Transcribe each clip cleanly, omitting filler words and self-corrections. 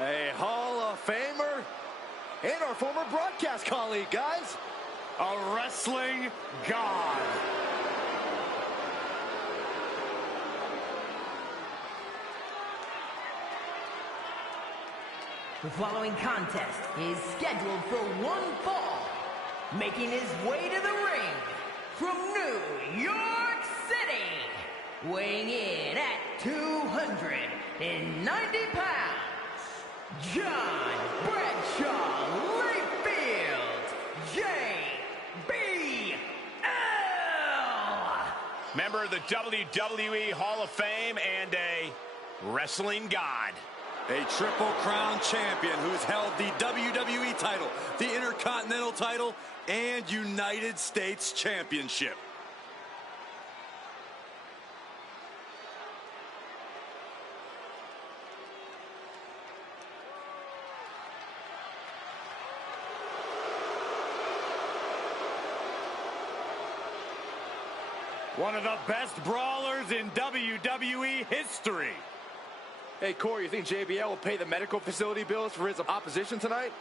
A Hall of Famer and our former broadcast colleague, guys. A wrestling god. The following contest is scheduled for one fall. Making his way to the ring from New York City, weighing in at 290 pounds, John Bradshaw Layfield, JBL. Member of the WWE Hall of Fame and a wrestling god. A Triple Crown champion who's held the WWE title, the Intercontinental title, and United States Championship. One of the best brawlers in WWE history. Hey, Corey, you think JBL will pay the medical facility bills for his opposition tonight?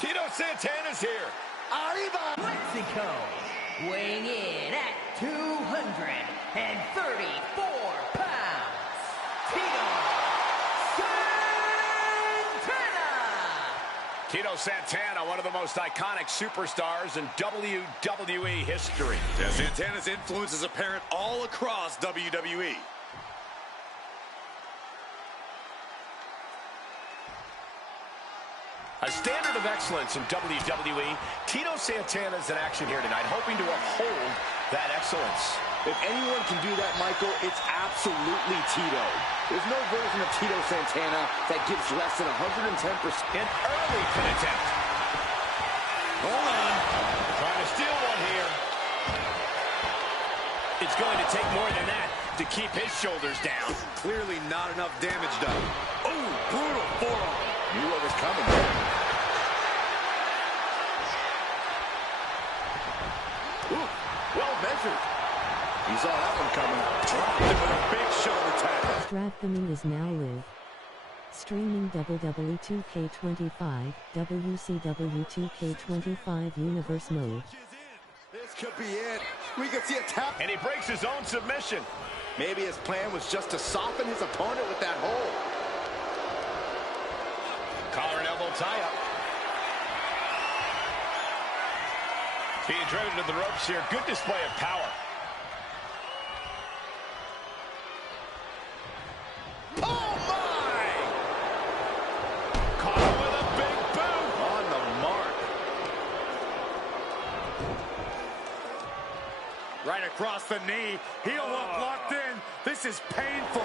Tito Santana's here. Arriba, Mexico, weighing in at 234 pounds, Tito Santana. Tito Santana, one of the most iconic superstars in WWE history. Yeah, Santana's influence is apparent all across WWE. A standard of excellence in WWE, Tito Santana's in action here tonight, hoping to uphold that excellence. If anyone can do that, Michael, it's absolutely Tito. There's no version of Tito Santana that gives less than 110%. An early pin attempt. Hold on. Trying to steal one here. It's going to take more than that to keep his shoulders down. Clearly not enough damage done. Oh, brutal forearm. Knew what was coming. Ooh, well measured. You saw that one coming. Dropped him with a big shoulder tackle. Strathaming is now live. Streaming WWE 2K25, WCW 2K25 Universe Mode. This could be it. We could see a tap. And he breaks his own submission. Maybe his plan was just to soften his opponent with that hold. Collar and elbow tie-up. Being driven to the ropes here. Good display of power. Oh, my! Caught him with a big boot. On the mark. Right across the knee. Heel hook locked in. This is painful.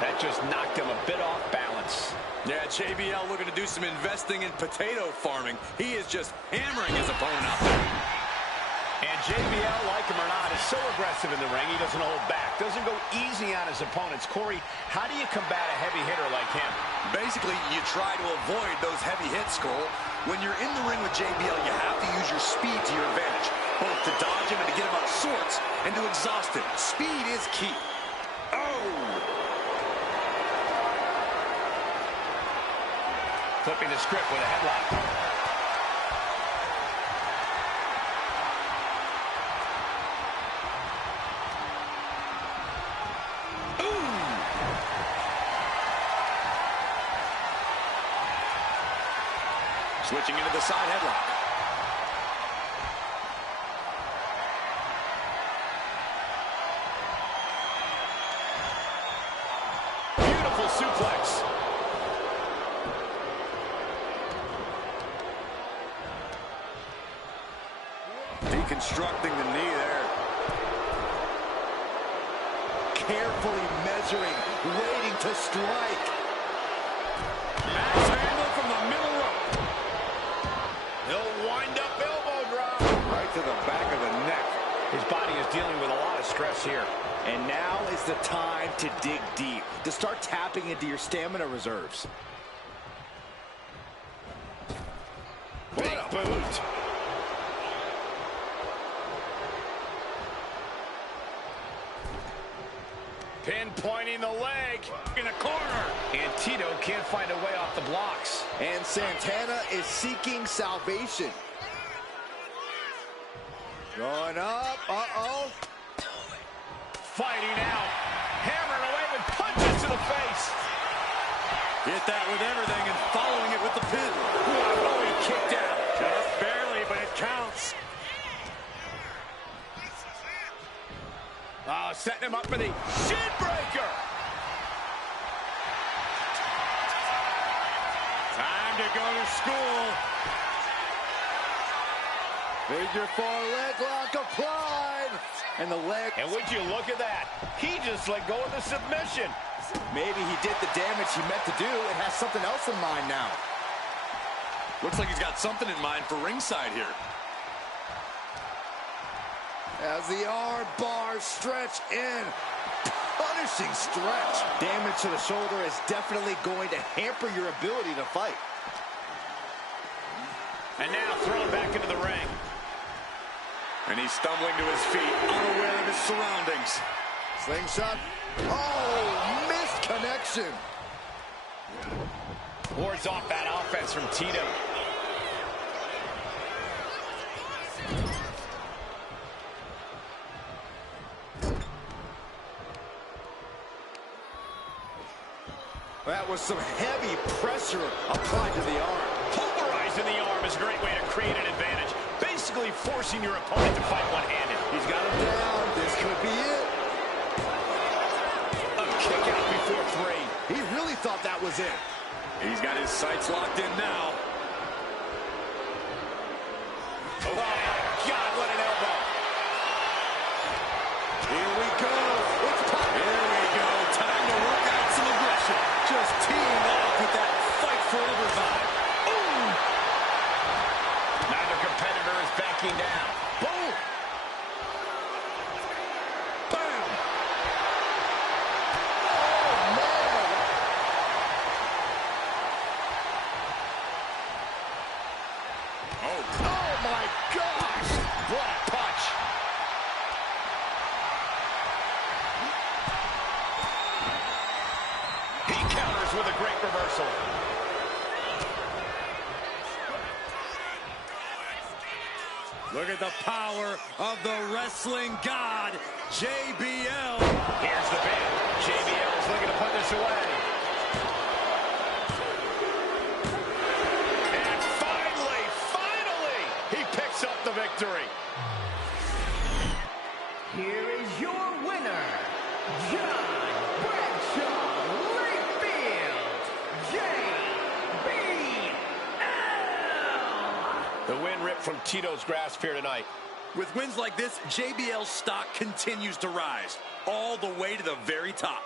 That just knocked him a bit off balance. Yeah, JBL looking to do some investing in potato farming. He is just hammering his opponent out there. And JBL, like him or not, is so aggressive in the ring, he doesn't hold back. Doesn't go easy on his opponents. Corey, how do you combat a heavy hitter like him? Basically, you try to avoid those heavy hits, Cole. When you're in the ring with JBL, you have to use your speed to your advantage, both to dodge him and to get him out of sorts and to exhaust him. Speed is key. Oh! Flipping the script with a headlock. Ooh! Switching into the side headlock. Beautiful suplex. Deconstructing the knee there. Carefully measuring, waiting to strike. Axe handle from the middle rope. He'll wind up elbow drop. Right to the back of the neck. His body is dealing with a lot of stress here. And now is the time to dig deep, to start tapping into your stamina reserves. Big boot. Pinpointing the leg in the corner. And Tito can't find a way off the blocks. And Santana is seeking salvation. Going up. Uh-oh. Fighting out. Hammering away with punches to the face. Hit that with everything and following it with the pin. Oh, he kicked out. Just barely, but it counts. Oh, setting him up for the shin breaker. Time to go to school. Figure 4 leg lock applied. And the leg. And would you look at that? He just let go of the submission. Maybe he did the damage he meant to do and has something else in mind now. Looks like he's got something in mind for ringside here. As the arm bars stretch in. Punishing stretch. Damage to the shoulder is definitely going to hamper your ability to fight. And now thrown back into the ring. And he's stumbling to his feet, unaware of his surroundings. Slingshot. Oh, missed connection. Wards off that offense from Tito. That was some heavy pressure applied to the arm. Pulverizing the arm is a great way to create an advantage. Basically forcing your opponent to fight one-handed. He's got him down. This could be it. A kick out before 3. He really thought that was it. He's got his sights locked in now. Oh, my God, what an elbow. Here we go. It's pop. Here we go. Time to work out some aggression. Just teeing off with that fight forever vibe. Ooh. Neither competitor is backing down. Boom. Bam. Oh, man. Oh, my gosh. What a punch. He counters with a great reversal. Look at the power of the wrestling god, JBL. Here's the pin. JBL is looking to put this away. And finally, he picks up the victory. Here is your winner, John Bradshaw Layfield, JBL. The win ripped from Tito's grasp here tonight. With wins like this, JBL's stock continues to rise, all the way to the very top.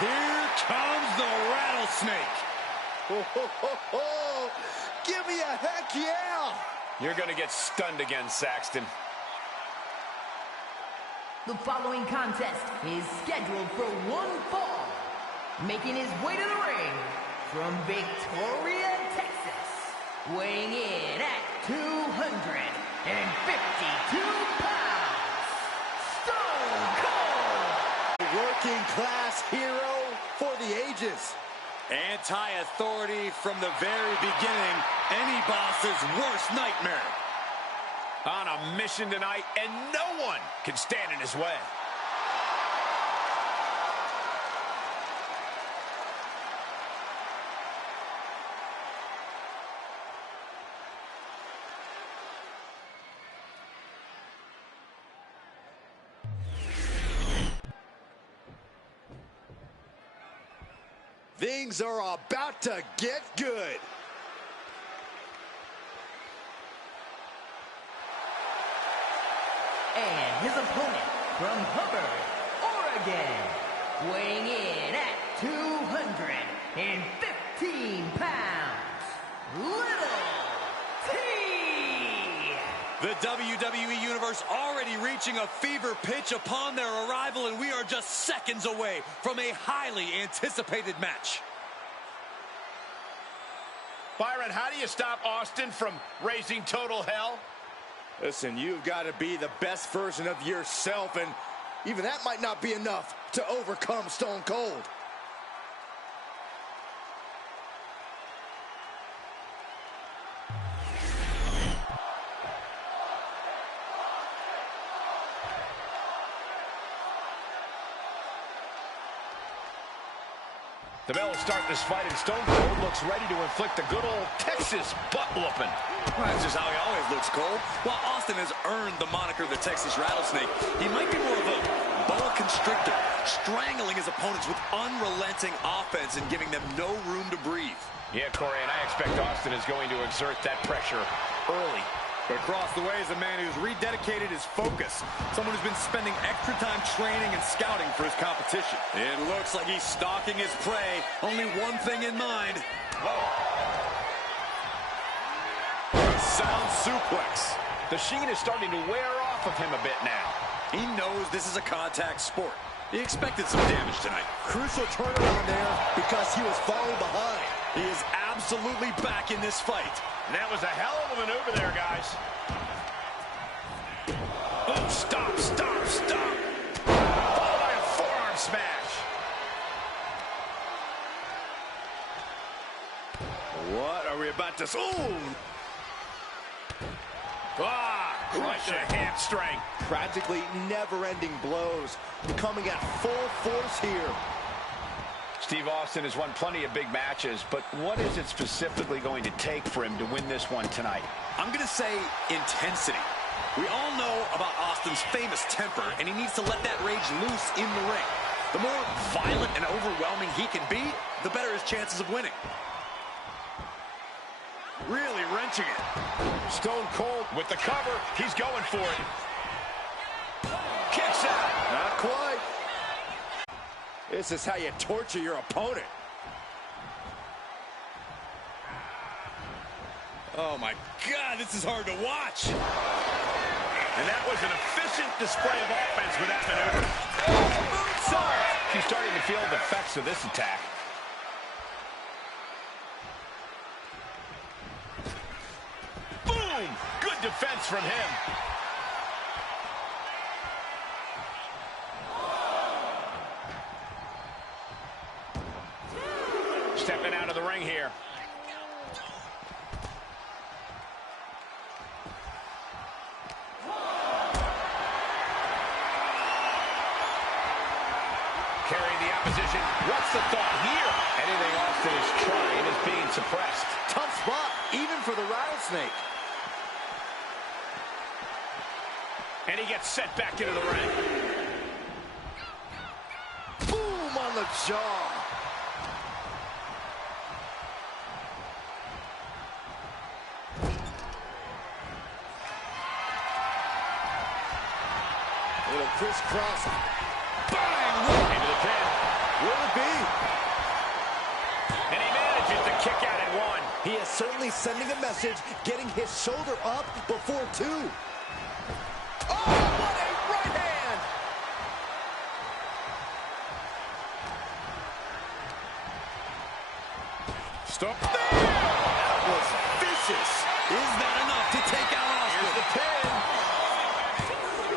Here comes the rattlesnake. Ho, ho, ho, ho. Give me a heck yeah. You're going to get stunned again, Saxton. The following contest is scheduled for one fall. Making his way to the ring from Victoria, Texas. Weighing in at 252 pounds. Stone Cold. Working class hero for the ages. Anti-authority from the very beginning, any boss's worst nightmare. On a mission tonight, and no one can stand in his way. Things are about to get good. And his opponent from Hubbard, Oregon, weighing in at 215 pounds, Little T. The WWE Universe already reaching a fever pitch upon their arrival, and we are just seconds away from a highly anticipated match. Byron, how do you stop Austin from raising total hell? Listen, you've got to be the best version of yourself, and even that might not be enough to overcome Stone Cold. The bell will start this fight, and Stone Cold looks ready to inflict a good old Texas butt-whooping. Well, that's just how he always looks, Cole. While Austin has earned the moniker the Texas Rattlesnake, he might be more of a boa constrictor, strangling his opponents with unrelenting offense and giving them no room to breathe. Yeah, Corey, and I expect Austin is going to exert that pressure early. But across the way is a man who's rededicated his focus. Someone who's been spending extra time training and scouting for his competition. It looks like he's stalking his prey. Only one thing in mind. Sound suplex. The sheen is starting to wear off of him a bit now. He knows this is a contact sport. He expected some damage tonight. Crucial turnaround there because he was falling behind. He is absolutely back in this fight. And that was a hell of a maneuver there, guys. Oh, stop. Followed by a forearm smash. What are we about to... Right to the hamstring. Practically never-ending blows coming at full force here. Steve Austin has won plenty of big matches, but what is it specifically going to take for him to win this one tonight? I'm going to say intensity. We all know about Austin's famous temper, and he needs to let that rage loose in the ring. The more violent and overwhelming he can be, the better his chances of winning. Really wrenching it. Stone Cold with the cover. He's going for it. Kicks out. Not quite. This is how you torture your opponent. Oh my God, this is hard to watch. And that was an efficient display of offense with that maneuver. Moonsault! She's starting to feel the effects of this attack. Boom! Good defense from him. Stepping out of the ring here. Carrying the opposition. What's the thought here? Anything Austin is trying is being suppressed. Tough spot, even for the Rattlesnake. And he gets set back into the ring. Boom on the jaw. Little crisscross. Bang! Into the pin. Will it be? And he manages to kick out at one. He is certainly sending a message, getting his shoulder up before two. Oh, what a right hand! Stop. That was vicious. Is that enough to take out Austin? Here's the pin.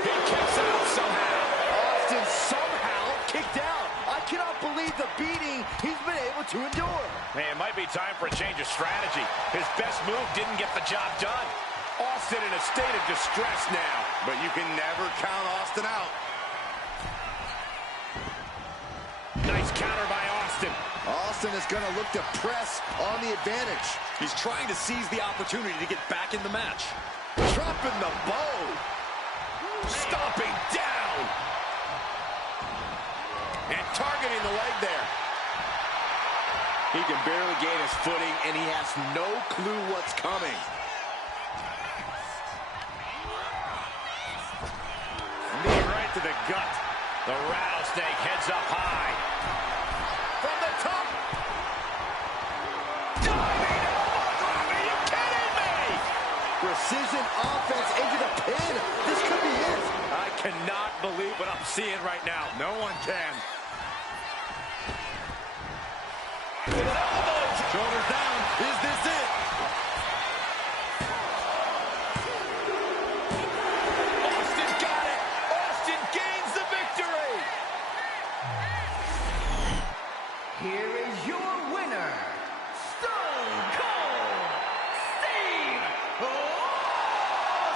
He kicks out somehow. Austin somehow kicked out. I cannot believe the beating he's been able to endure. Man, it might be time for a change of strategy. His best move didn't get the job done. Austin in a state of distress now. But you can never count Austin out. Nice counter by Austin. Austin is going to look to press on the advantage. He's trying to seize the opportunity to get back in the match. Dropping the bow. Stomping down. And targeting the leg there. He can barely gain his footing, and he has no clue what's coming. Knee right to the gut. The rattlesnake heads up high. From the top. Diving elbow drop. Are you kidding me? Precision offense into the pin. This could be it. I cannot believe what I'm seeing right now. No one can. Shoulders down. Is this it? Austin got it. Austin gains the victory. Here is your winner, Stone Cold Steve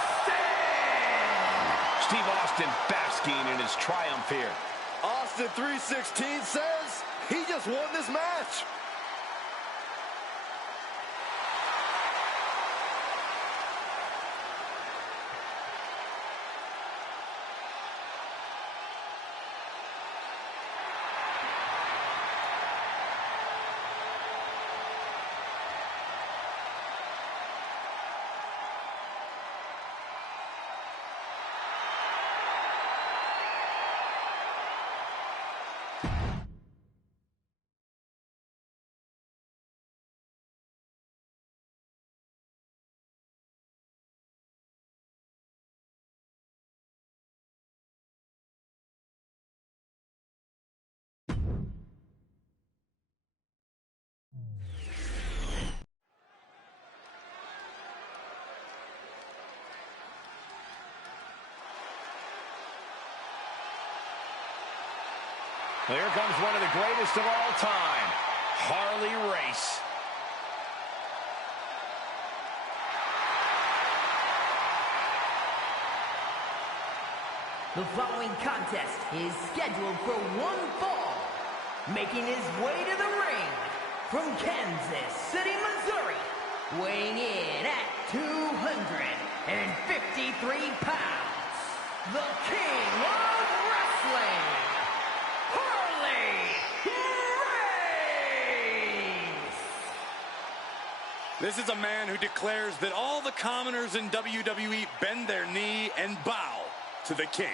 Austin! Steve Austin basking in his triumph here. Austin 316 says he just won this match. Here comes one of the greatest of all time, Harley Race. The following contest is scheduled for one fall. Making his way to the ring from Kansas City, Missouri, weighing in at 253 pounds, the King of Wrestling, Harley Race! This is a man who declares that all the commoners in WWE bend their knee and bow to the King.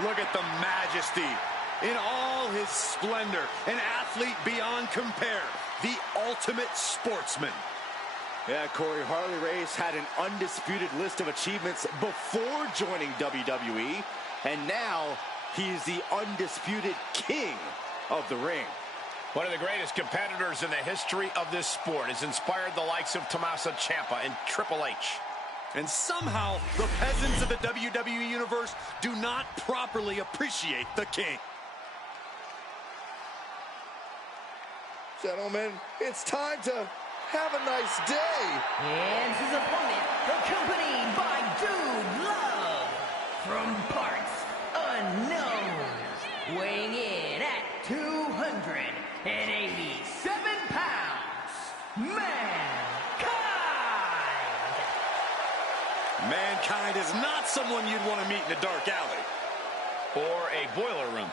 Look at the majesty in all his splendor. An athlete beyond compare. The ultimate sportsman. Yeah, Corey, Harley Race had an undisputed list of achievements before joining WWE, and now he's the undisputed king of the ring. One of the greatest competitors in the history of this sport has inspired the likes of Tommaso Ciampa and Triple H. And somehow, the peasants of the WWE Universe do not properly appreciate the King. Gentlemen, it's time to have a nice day. And his opponent, accompanied by Dude Love, from parts unknown, weighing in at 287 pounds, Mankind is not someone you'd want to meet in a dark alley. Or a boiler room.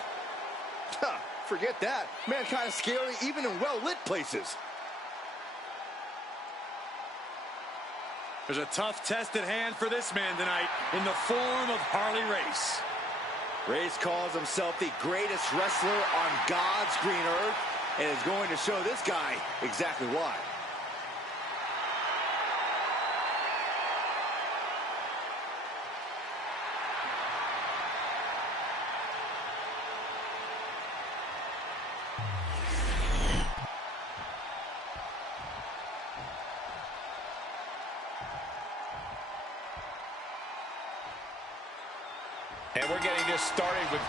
Forget that. Mankind is scary even in well-lit places. There's a tough test at hand for this man tonight in the form of Harley Race. Race calls himself the greatest wrestler on God's green earth and is going to show this guy exactly why. And we're getting this started with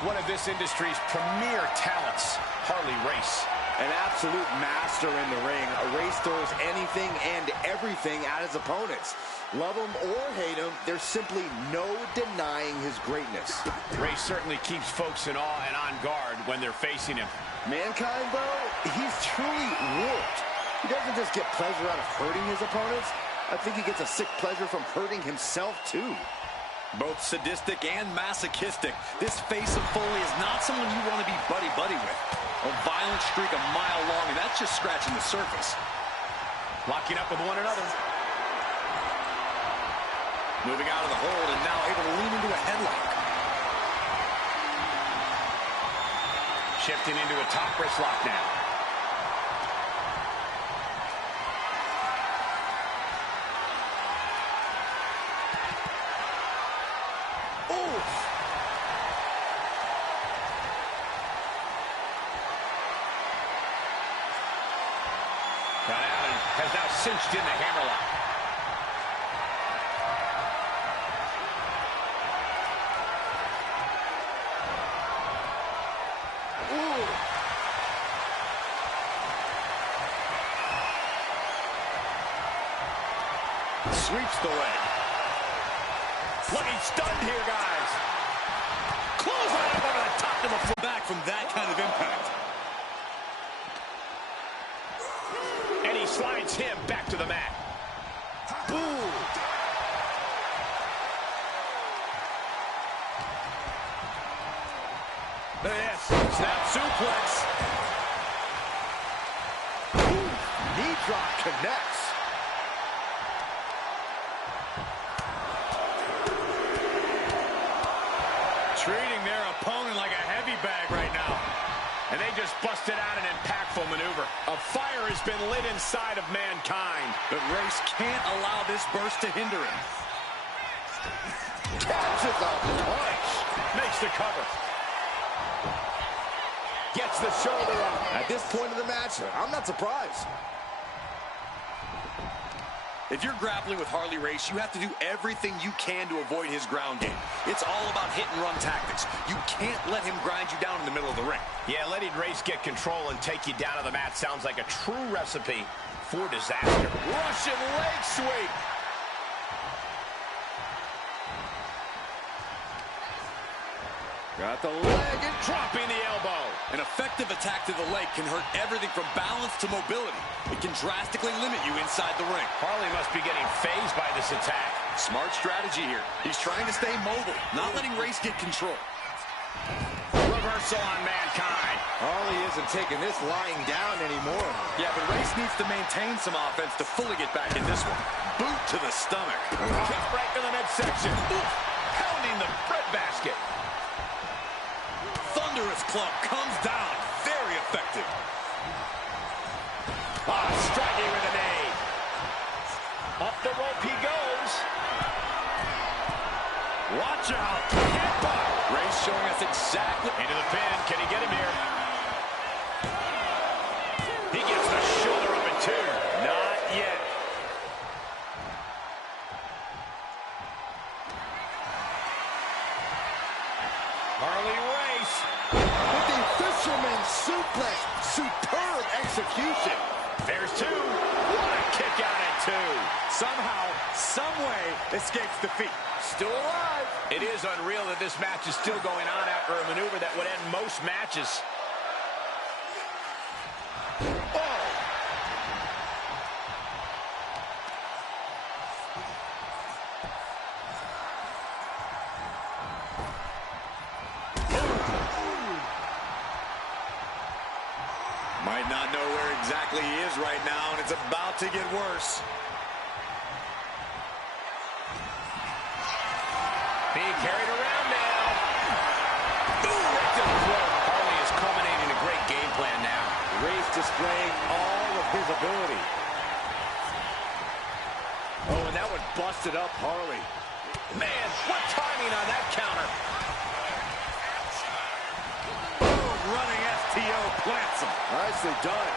one of this industry's premier talents, Harley Race. An absolute master in the ring. Race throws anything and everything at his opponents. Love him or hate him, there's simply no denying his greatness. Ray certainly keeps folks in awe and on guard when they're facing him. Mankind, though, he's truly warped. He doesn't just get pleasure out of hurting his opponents. I think he gets a sick pleasure from hurting himself, too. Both sadistic and masochistic, this face of Foley is not someone you want to be buddy-buddy with. A violent streak a mile long, and that's just scratching the surface. Locking up with one another. Moving out of the hold and now able to lean into a headlock. Shifting into a top wrist lock now. Got out and has now cinched in the hammerlock. Sweeps the leg. Looking stunned here, guys. Close right up over the top of the foot. Back from that kind of impact. And he slides him back to the mat. Boom. Yes, snap suplex. Knee drop connects. Treating their opponent like a heavy bag right now. And they just busted out an impactful maneuver. A fire has been lit inside of Mankind. But Race can't allow this burst to hinder him. Catches a punch. Makes the cover. Gets the shoulder up. At this point of the match, I'm not surprised. If you're grappling with Harley Race, you have to do everything you can to avoid his ground game. It's all about hit-and-run tactics. You can't let him grind you down in the middle of the ring. Yeah, letting Race get control and take you down to the mat sounds like a true recipe for disaster. Russian leg sweep. Got the leg and Dropping the elbow. An effective attack to the leg can hurt everything from balance to mobility. It can drastically limit you inside the ring. Harley must be getting phased by this attack. Smart strategy here. He's trying to stay mobile, not letting Race get control. Reversal on Mankind. Harley isn't taking this lying down anymore. Yeah, but Race needs to maintain some offense to fully get back in this one. Boot to the stomach. Kick right to the midsection. Ooh, pounding the breadbasket. Thunderous club comes down. Very effective. Striking with a knee. Up the rope he goes. Watch out. Headbutt. Race showing us exactly. Into the pin. Can he get him here? He gets the shoulder up in two. Not yet. Harley Race. With the fisherman suplex. Superb execution. There's two. What a kick out at two. Somehow, someway, escapes defeat. Still alive. It is unreal that this match is still going on after a maneuver that would end most matches. Might not know where exactly he is right now, and it's about to get worse. Being carried around now. Boom, right to the throat. Harley is culminating a great game plan now. Race displaying all of his ability. Oh, and that one busted up Harley. Man, what timing on that counter. Running STO plants him. Nicely done.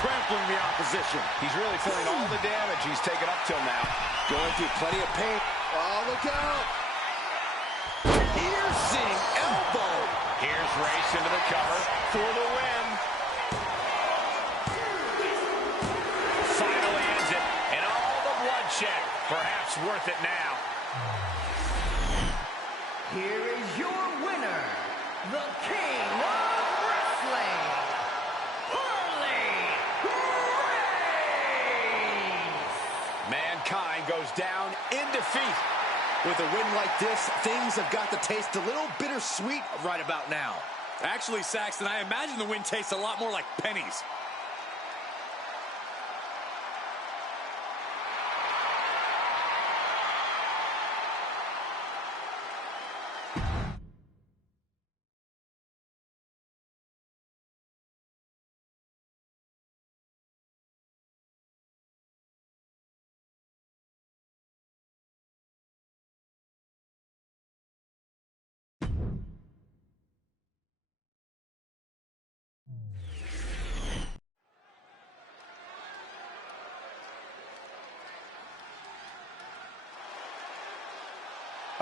Trampling the opposition. He's really feeling all the damage he's taken up till now. Going through plenty of pain. Oh, look out. Piercing elbow. Here's Race into the cover for the win. Finally ends it, and all the bloodshed perhaps worth it now. Here is your winner, the King of Wrestling, Harley Race! Mankind goes down in defeat. With a win like this, things have got to taste a little bittersweet right about now. Actually, Saxton, I imagine the win tastes a lot more like pennies.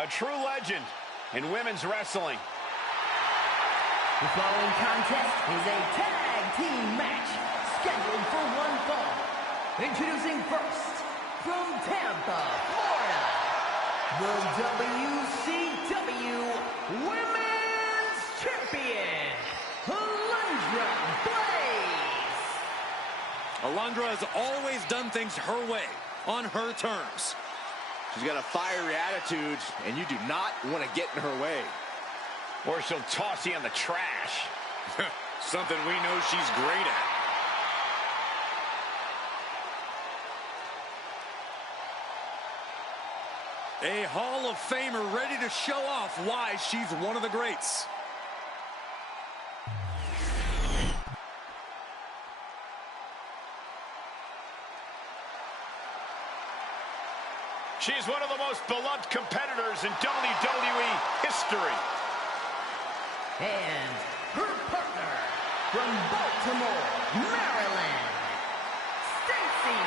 A true legend in women's wrestling. The following contest is a tag team match scheduled for one fall. Introducing first, from Tampa, Florida, the WCW Women's Champion, Alundra Blaze. Alundra has always done things her way, on her terms. She's got a fiery attitude, and you do not want to get in her way. Or she'll toss you in the trash. Something we know she's great at. A Hall of Famer ready to show off why she's one of the greats. She's one of the most beloved competitors in WWE history. And her partner, from Baltimore, Maryland, Stacy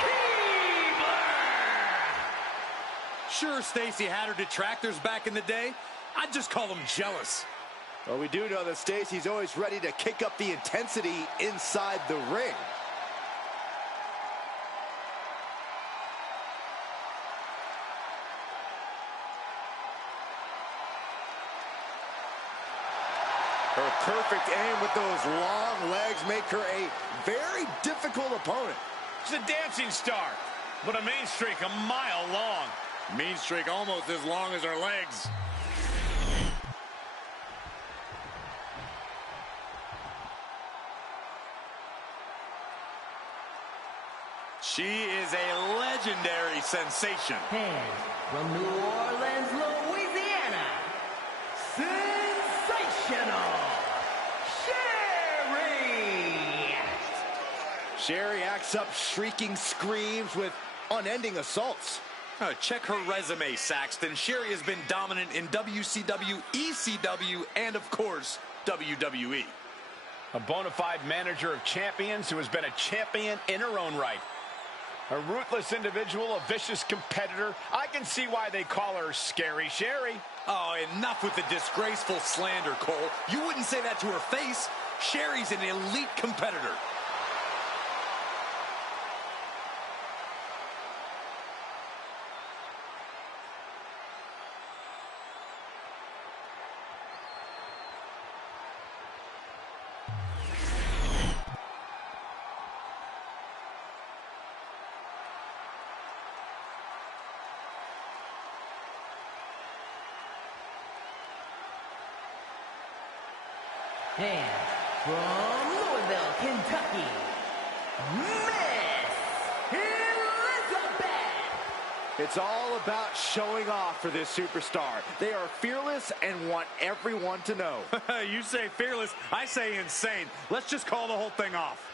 Keibler. Sure, Stacy had her detractors back in the day. I'd just call them jealous. Well, we do know that Stacy's always ready to kick up the intensity inside the ring. Her perfect aim with those long legs make her a very difficult opponent. She's a dancing star, but a mean streak a mile long. Mean streak almost as long as her legs. She is a legendary sensation. And from New Orleans, Louisiana, sensational Sherry! Sherry acts up shrieking screams with unending assaults. Check her resume, Saxton. Sherry has been dominant in WCW, ECW, and of course, WWE. A bona fide manager of champions who has been a champion in her own right. A ruthless individual, a vicious competitor. I can see why they call her Scary Sherry. Oh, enough with the disgraceful slander, Cole. You wouldn't say that to her face. Sherry's an elite competitor. And from Louisville, Kentucky, Miss Elizabeth. It's all about showing off for this superstar. They are fearless and want everyone to know. You say fearless, I say insane. Let's just call the whole thing off.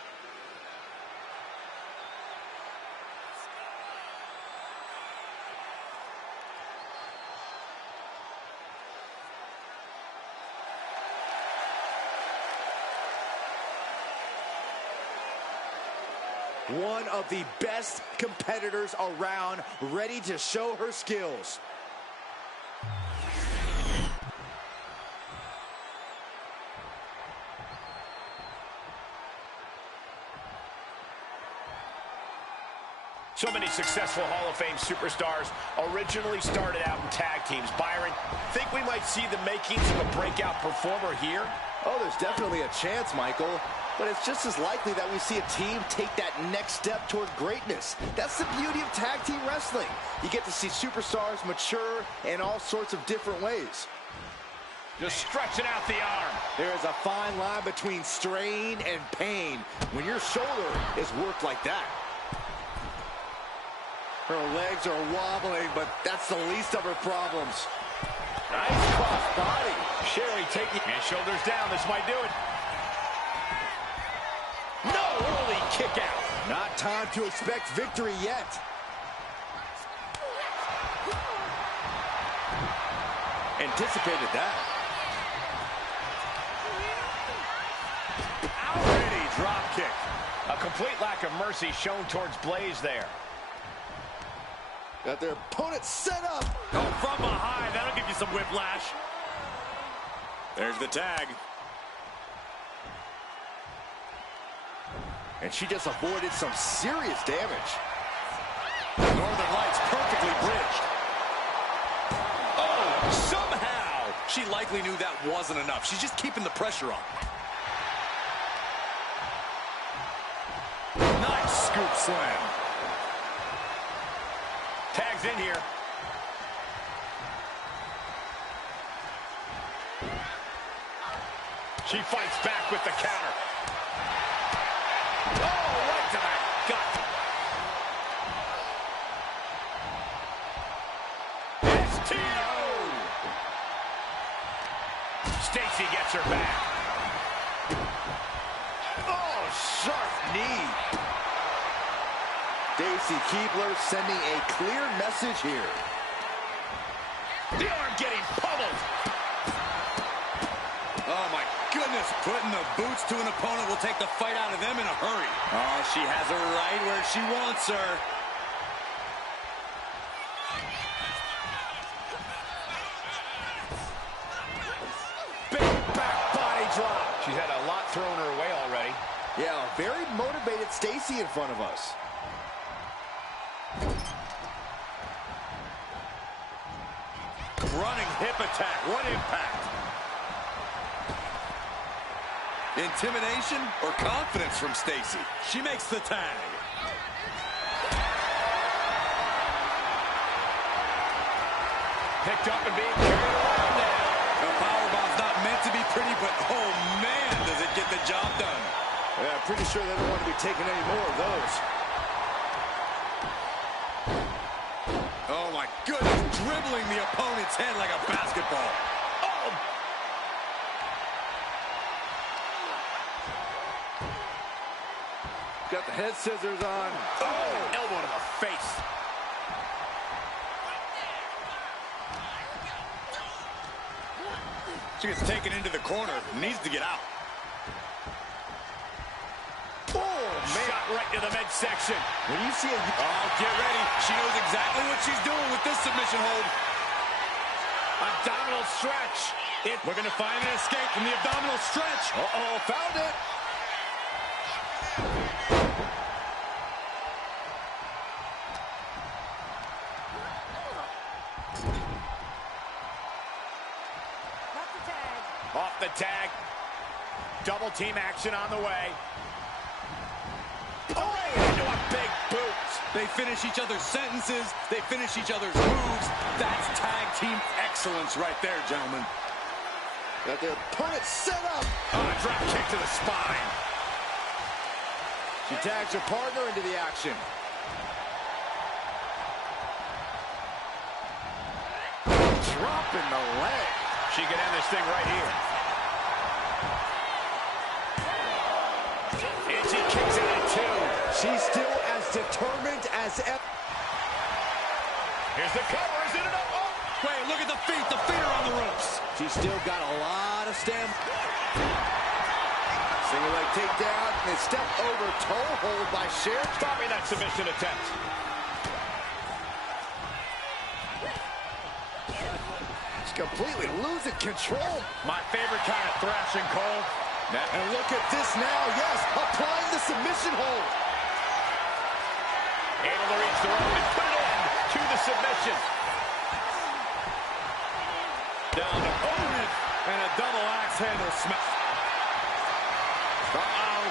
One of the best competitors around, ready to show her skills. So many successful Hall of Fame superstars originally started out in tag teams. Byron, think we might see the makings of a breakout performer here? Oh, there's definitely a chance, Michael. But it's just as likely that we see a team take that next step toward greatness. That's the beauty of tag team wrestling. You get to see superstars mature in all sorts of different ways. Just stretching out the arm. There is a fine line between strain and pain when your shoulder is worked like that. Her legs are wobbling, but that's the least of her problems. Nice cross body. Sherry taking and shoulders down. This might do it. No, early kick out. Not time to expect victory yet. Anticipated that. Already drop kick. A complete lack of mercy shown towards Blaze there. Got their opponent set up. Go from behind. That'll give you some whiplash. There's the tag. And she just avoided some serious damage. Northern Lights perfectly bridged. Oh, somehow. She likely knew that wasn't enough. She's just keeping the pressure on. Nice scoop slam. Tags in here. She fights back with the counter. Oh, right to the gut. STO! Stacy gets her back. Oh, sharp knee. Stacy Keibler sending a clear message here. The arm getting pummeled. Oh, my goodness. Putting the boots to an opponent will take the fight out of them in a hurry. Oh, she has her right where she wants her. Big back body drop. She's had a lot thrown her way already. Yeah, a very motivated Stacy in front of us. Running hip attack. What impact? Intimidation or confidence from Stacy? She makes the tag. Picked up and being carried around now. The powerbomb's not meant to be pretty, but oh man, does it get the job done. Yeah, pretty sure they don't want to be taking any more of those. Oh my goodness, dribbling the opponent's head like a basketball. Oh! Got the head scissors on. Oh! Elbow to the face. She gets taken into the corner, needs to get out. Oh, man. Shot right to the midsection. When you see a... Oh, get ready. She knows exactly what she's doing with this submission hold. Abdominal stretch. Looking to find an escape from the abdominal stretch. Uh-oh, found it. Off the tag. Double team action on the way. Oh, into a big boot. They finish each other's sentences. They finish each other's moves. That's tag team excellence right there, gentlemen. Got their opponent set up. Oh, a drop kick to the spine. She tags her partner into the action. Dropping the leg. She can end this thing right here. And she kicks out at two. She's still as determined as ever. Here's the cover. Is it enough? Oh. Wait, look at the feet. The feet are on the ropes. She's still got a lot of stamina. Single leg takedown and step over toe hold by Cher. Stopping that submission attempt. She's completely losing control. My favorite kind of thrashing, Cole. And look at this now. Yes, applying the submission hold. Able to reach the rope and put an end to the submission. Down to Owen, and a double axe handle smash. Uh-oh.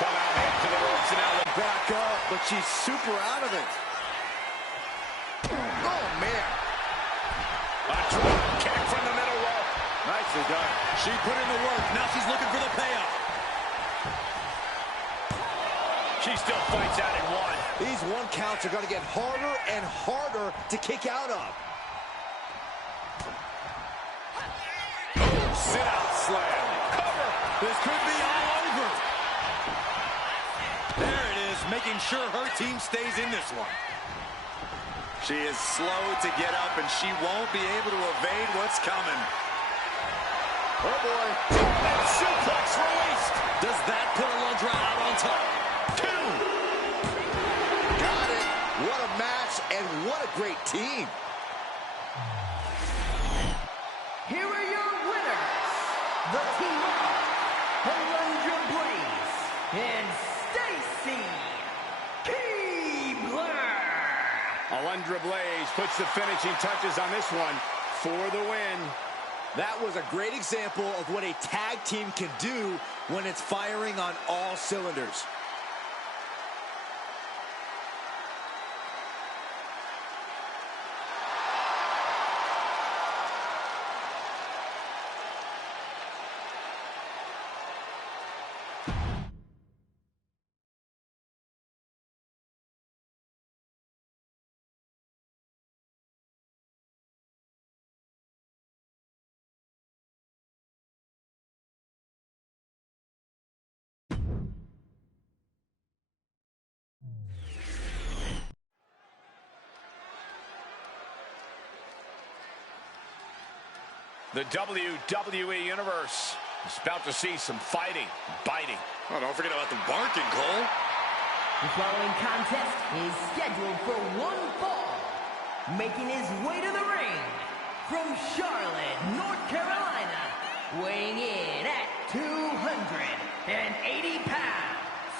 Somehow made to the ropes and now the Back up, but she's super out of it. Oh, man. a drop kick from the middle rope. Nicely done. She put in the work. Now she's looking for the payoff. She still fights out in one. These one counts are going to get harder and harder to kick out of. Sit-out slam. Cover. This could be all over. There it is, making sure her team stays in this one. She is slow to get up, and she won't be able to evade what's coming. Oh, boy. And suplex released. Does that put Alundra out on top? 2. Got it. What a match, and what a great team. Here are your winners, the team of Alundra Blaze and Stacy Keibler. Alundra Blaze puts the finishing touches on this one for the win. That was a great example of what a tag team can do when it's firing on all cylinders. The WWE Universe is about to see some fighting, biting. Oh, don't forget about the barking, Cole. The following contest is scheduled for one fall. Making his way to the ring from Charlotte, North Carolina, weighing in at 280 pounds,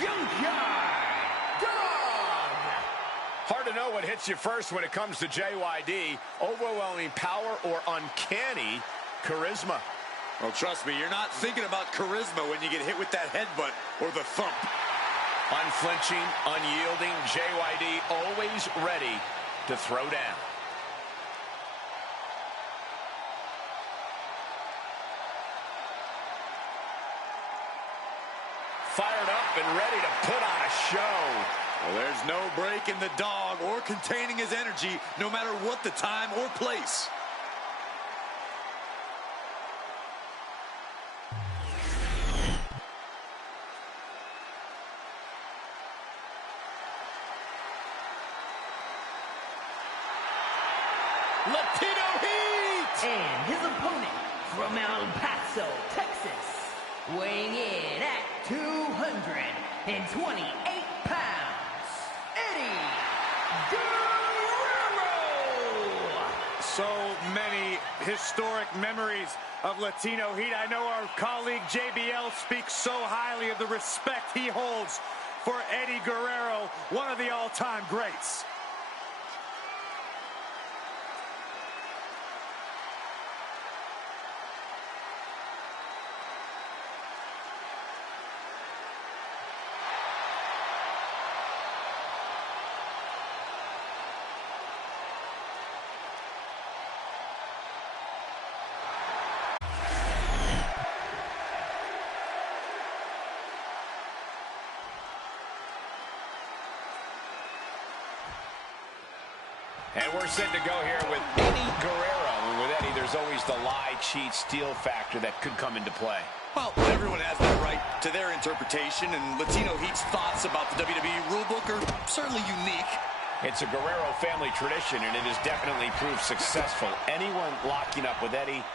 Junkyard Dog. Hard to know what hits you first when it comes to JYD. Overwhelming power or uncanny charisma. Well, trust me, you're not thinking about charisma when you get hit with that headbutt or the thump. Unflinching, unyielding, JYD always ready to throw down. Fired up and ready to put on a show. Well, there's no break in the dog or containing his energy, no matter what the time or place. Latino Heat! And his opponent from El Paso, Texas, weighing in at 228 pounds, Eddie Guerrero! So many historic memories of Latino Heat. I know our colleague JBL speaks so highly of the respect he holds for Eddie Guerrero, one of the all-time greats. And we're set to go here with Eddie Guerrero. And with Eddie, there's always the lie, cheat, steal factor that could come into play. Well, everyone has their right to their interpretation, and Latino Heat's thoughts about the WWE rulebook are certainly unique. It's a Guerrero family tradition, and it has definitely proved successful. Anyone locking up with Eddie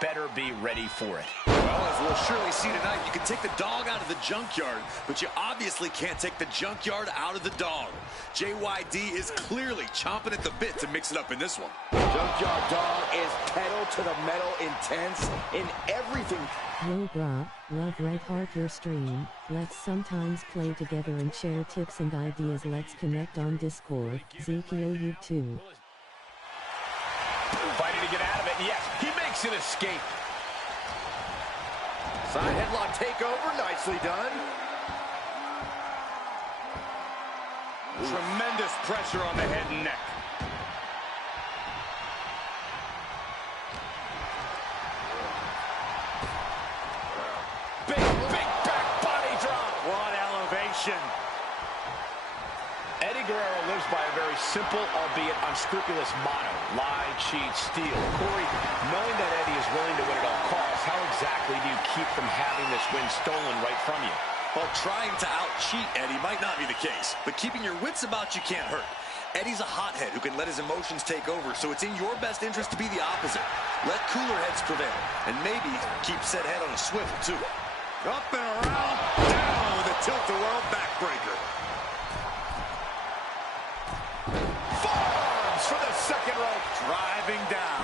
better be ready for it. Well, as we'll surely see tonight, you can take the dog out of the junkyard, but you obviously can't take the junkyard out of the dog. JYD is clearly chomping at the bit to mix it up in this one. Junkyard Dog is pedal to the metal intense in everything. Yo brah, love Red Heart your stream, let's sometimes play together and share tips and ideas. Let's connect on Discord, Zekio you too. Fighting to get out of it, yes, he makes an escape. Side headlock takeover, nicely done. Tremendous pressure on the head and neck. Big back body drop. What elevation. Eddie Guerrero lives by a very simple, albeit unscrupulous motto: lie, cheat, steal. Corey, knowing that Eddie is willing to win at all costs, how exactly do you keep from having this win stolen right from you? Well, trying to out-cheat Eddie might not be the case, but keeping your wits about you can't hurt. Eddie's a hothead who can let his emotions take over, so it's in your best interest to be the opposite. Let cooler heads prevail, and maybe keep said head on a swivel, too. Up and around, down with a tilt-the-world backbreaker. Forearms for the second rope. Driving down.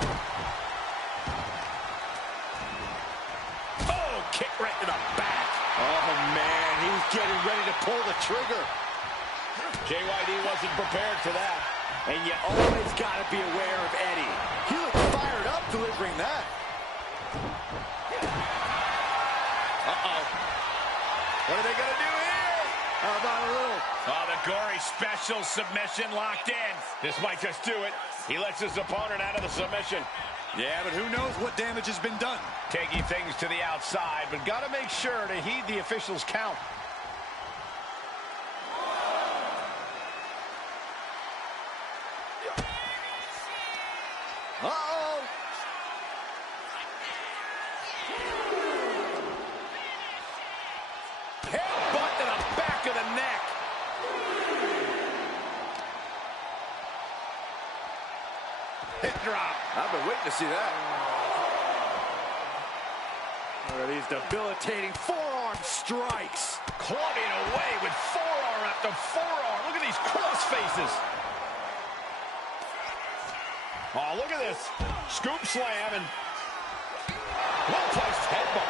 Oh, kick right to the back. Oh man, he's getting ready to pull the trigger. JYD wasn't prepared for that. And you always got to be aware of Eddie. He looked fired up delivering that. Uh-oh. What are they going to do here? How about a little? Oh, the gory special submission locked in. This might just do it. He lets his opponent out of the submission. Yeah, but who knows what damage has been done. Taking things to the outside, but got to make sure to heed the official's count. Uh-oh. Headbutt to the back of the neck. Hip drop. I've been waiting to see that. What are these debilitating forearm strikes? Clubbing away with forearm after forearm. Look at these cross faces. Oh, look at this. Scoop slam and well-placed headbutt.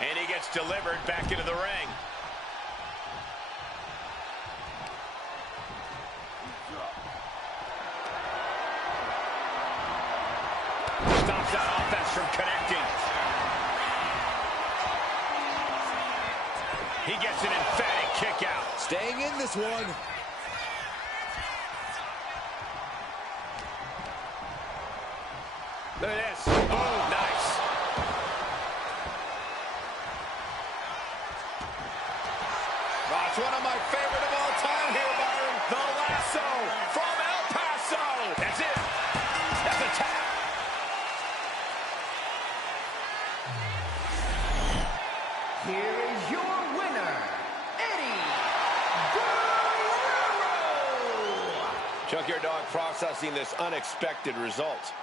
And he gets delivered back into the ring. Stops that offense from connecting. He gets an emphatic kick out. Staying in this one. Look at this. Oh, nice. Oh, it's one of my favorite of all time here, Byron. The lasso from El Paso. That's it. That's a tap. Here is your winner, Eddie Guerrero! Junkyard Dog processing this unexpected result.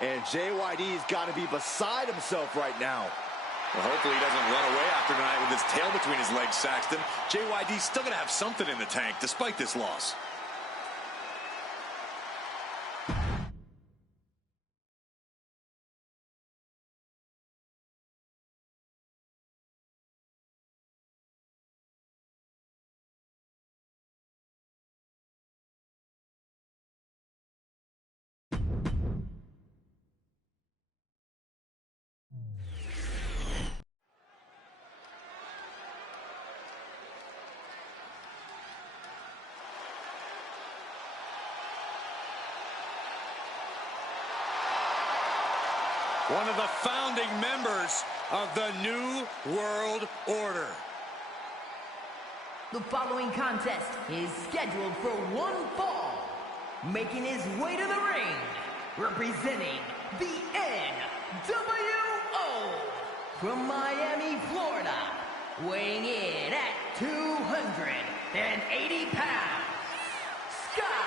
And JYD's got to be beside himself right now. Well, hopefully he doesn't run away after tonight with his tail between his legs, Saxton. JYD's still going to have something in the tank despite this loss. One of the founding members of the New World Order. The following contest is scheduled for one fall. Making his way to the ring, representing the NWO from Miami, Florida, weighing in at 280 pounds, Scott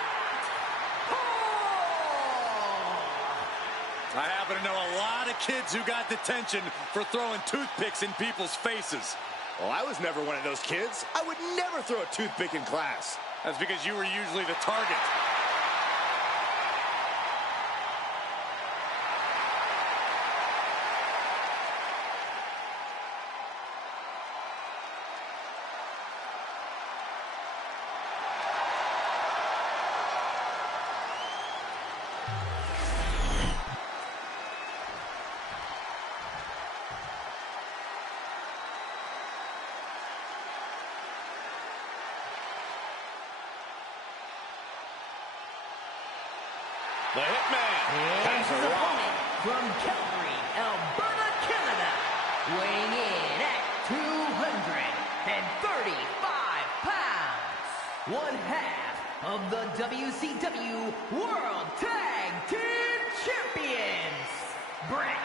I happen to know a lot of kids who got detention for throwing toothpicks in people's faces. Well, I was never one of those kids. I would never throw a toothpick in class. That's because you were usually the target. The Hitman And has his arrived. opponent from Calgary, Alberta, Canada, weighing in at 235 pounds, one half of the WCW World Tag Team Champions, Bret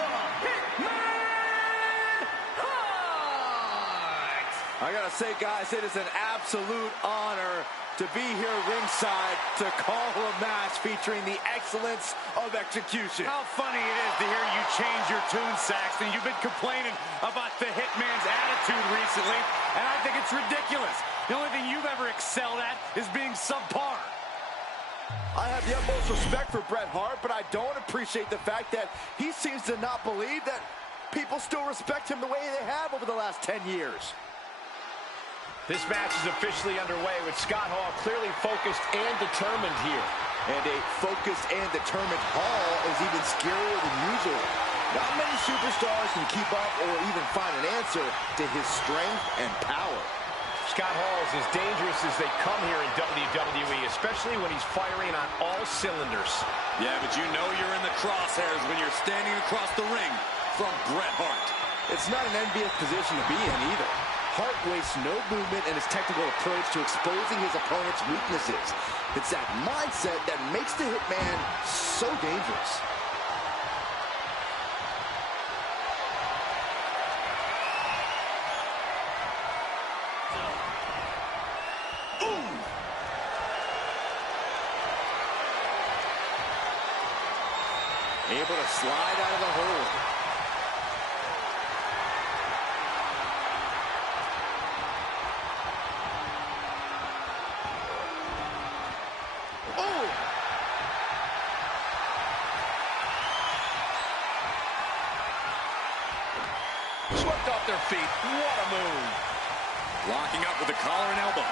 the Hitman Hart. I gotta say, guys, it is an absolute honor to be here ringside to call a match featuring the excellence of execution. How funny it is to hear you change your tune, Saxton. You've been complaining about the Hitman's attitude recently, and I think it's ridiculous. The only thing you've ever excelled at is being subpar. I have the utmost respect for Bret Hart, but I don't appreciate the fact that he seems to not believe that people still respect him the way they have over the last 10 years. This match is officially underway with Scott Hall clearly focused and determined here. And a focused and determined Hall is even scarier than usual. Not many superstars can keep up or even find an answer to his strength and power. Scott Hall is as dangerous as they come here in WWE, especially when he's firing on all cylinders. Yeah, but you know you're in the crosshairs when you're standing across the ring from Bret Hart. It's not an envious position to be in either. Hart wastes no movement in his technical approach to exposing his opponent's weaknesses. It's that mindset that makes the Hitman so dangerous. Able to slide out of the hold. Swept off their feet. What a move. Locking up with a collar and elbow.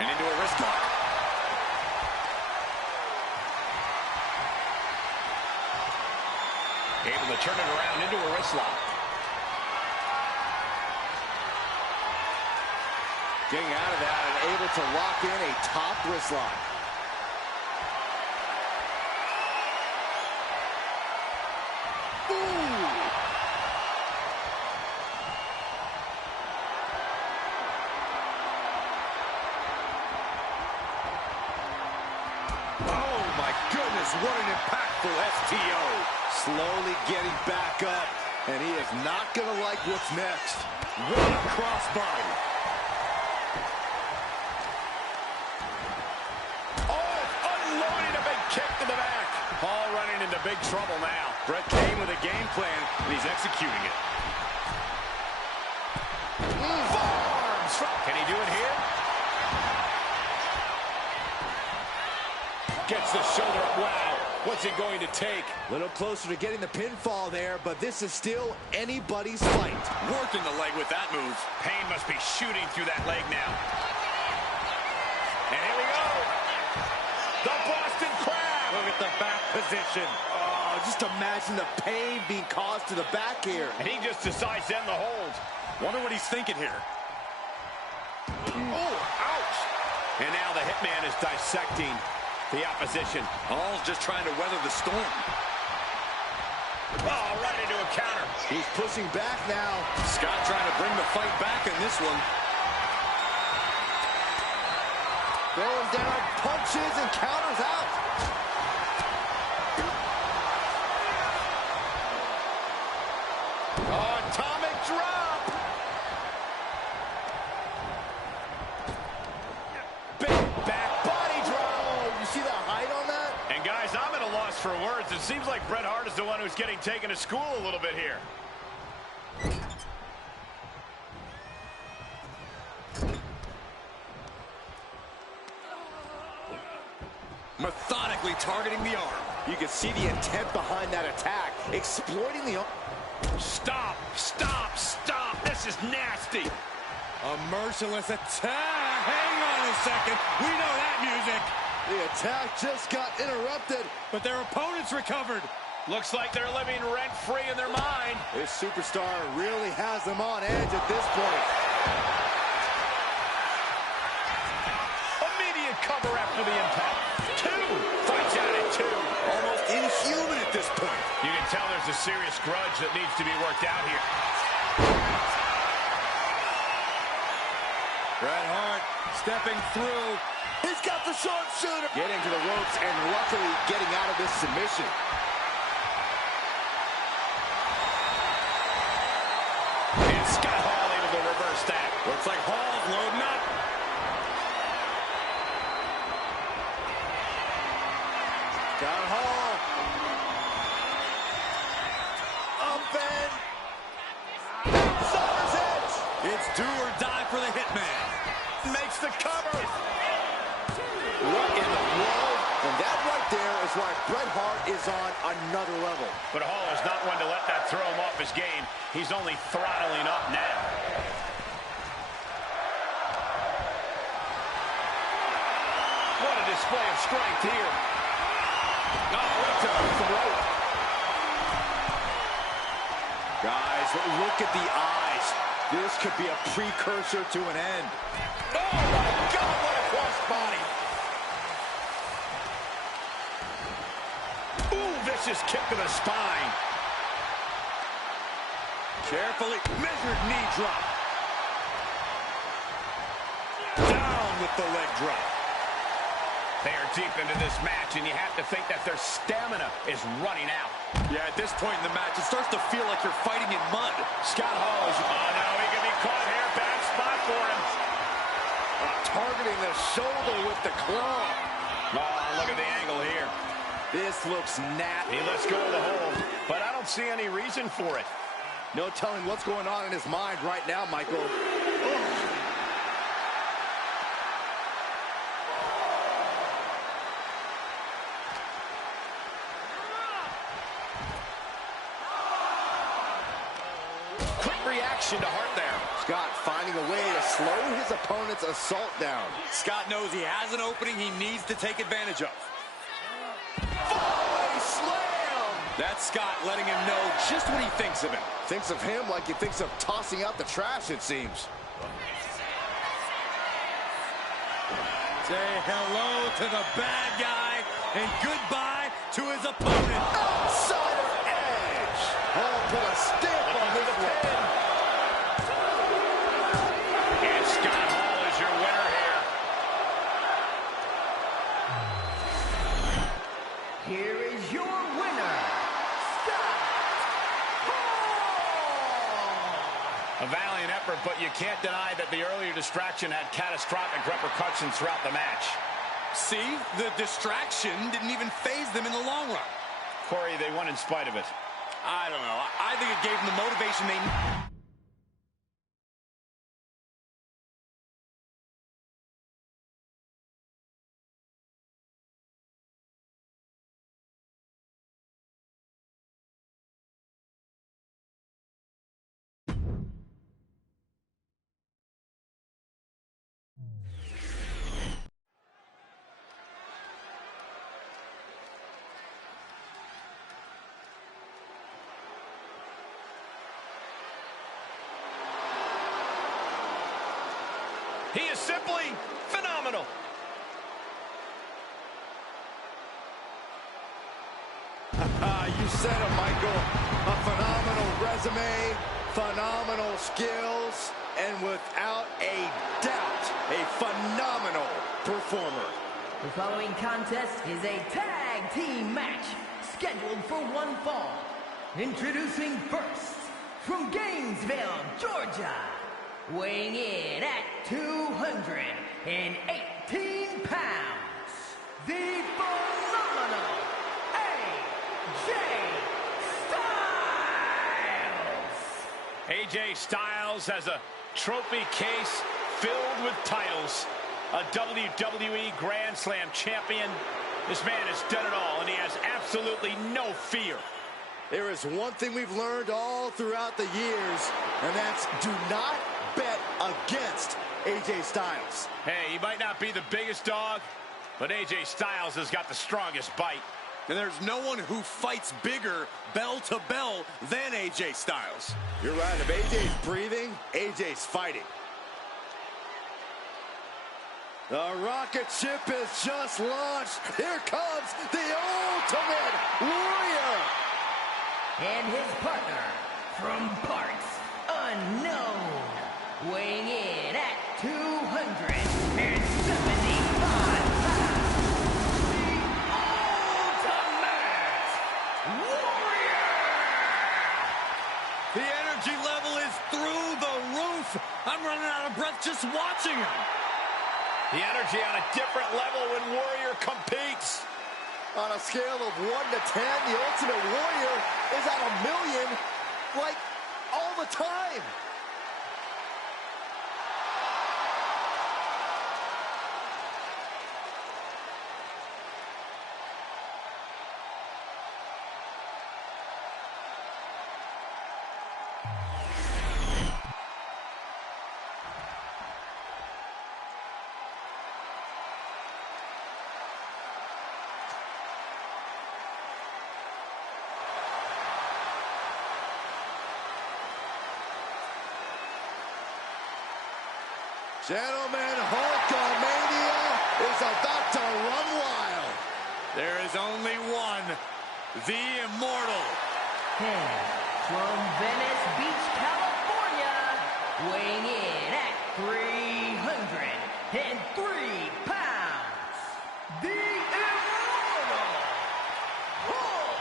And into a wrist lock. Able to turn it around into a wrist lock. Getting out of that and able to lock in a top wrist lock. What an impactful STO. Slowly getting back up, and he is not going to like what's next. What a crossbody. Oh, unloading a big kick to the back. Hall running into big trouble now. Bret came with a game plan, and he's executing it. Forearms. Can he do it here? Gets the shoulder up. Wow. What's it going to take? A little closer to getting the pinfall there, but this is still anybody's fight. Working the leg with that move. Pain must be shooting through that leg now. And here we go. The Boston Crab. Look at the back position. Oh, just imagine the pain being caused to the back here. And he just decides to end the hold. Wonder what he's thinking here. Oh, ouch. And now the Hitman is dissecting the opposition. Hall's just trying to weather the storm. Oh, right into a counter. He's pushing back now. Scott trying to bring the fight back in this one. Throwing down punches and counters out. Oh, atomic drop. Big back body drop. Oh, you see that height on that? for words. It seems like Bret Hart is the one who's getting taken to school a little bit here. Methodically targeting the arm. You can see the intent behind that attack, exploiting the arm. Stop, stop, stop. This is nasty. A merciless attack. Hang on a second. We know that music. The attack just got interrupted. But their opponents recovered. Looks like they're living rent-free in their mind. This superstar really has them on edge at this point. Immediate cover after the impact. Two. Fights out at two. Almost inhuman at this point. You can tell there's a serious grudge that needs to be worked out here. Bret Hart stepping through. He's got the sharpshooter. Getting to the ropes and luckily getting out of this submission. And Scott Hall able to reverse that. Looks like Hall's loading up. Scott Hall. Up and Summer's edge. It's do or die for the Hitman. Makes the cover. What in the world? And that right there is why Bret Hart is on another level. But Hall is not one to let that throw him off his game. He's only throttling up now. What a display of strength here. Oh, right to the throat. Guys, look at the eyes. This could be a precursor to an end. Oh, my God, what a crossbody. Ooh, vicious kick to the spine. Carefully measured knee drop. Down with the leg drop. They are deep into this match, and you have to think that their stamina is running out. Yeah, at this point in the match, it starts to feel like you're fighting in mud. Scott Hall is... Oh, no, he can be caught here. Bad spot for him. Targeting the shoulder with the claw. Oh, look at the angle here. This looks nasty. He lets go of the hold, but I don't see any reason for it. No telling what's going on in his mind right now, Michael. Quick reaction to Hart there. Scott finding a way to slow his opponent's assault down. Scott knows he has an opening he needs to take advantage of. Foley slam! That's Scott letting him know just what he thinks of him. Thinks of him like he thinks of tossing out the trash, it seems. Say hello to the bad guy and goodbye to his opponent. Outsider edge. Oh, put a stamp on this one. And Scott Hall is your winner here. Here is your winner, Scott Hall! A valiant effort, but you can't deny that the earlier distraction had catastrophic repercussions throughout the match. See, the distraction didn't even faze them in the long run. Corey, they won in spite of it. I don't know. I think it gave them the motivation they need. He is simply phenomenal. You said it, Michael. A phenomenal resume, phenomenal skills, and without a doubt, a phenomenal performer. The following contest is a tag team match scheduled for one fall. Introducing first, from Gainesville, Georgia, weighing in at 218 pounds, the phenomenal AJ AJ Styles has a trophy case filled with titles. A WWE Grand Slam champion. This man has done it all, and he has absolutely no fear. There is one thing we've learned all throughout the years, and that's do not bet against AJ Styles. Hey, he might not be the biggest dog, but AJ Styles has got the strongest bite. And there's no one who fights bigger bell to bell than AJ Styles. You're right. If AJ's breathing, AJ's fighting. The rocket ship is just launched. Here comes the Ultimate Warrior. And his partner, from parts unknown, weighing in at 275 pounds, the Ultimate Warrior! The energy level is through the roof. I'm running out of breath just watching him. The energy on a different level when Warrior competes. On a scale of 1 to 10, the Ultimate Warrior is at 1,000,000, like, all the time. Gentlemen, Hulkamania is about to run wild. There is only one, the Immortal. And from Venice Beach, California, weighing in at 303 pounds, the Immortal Hulk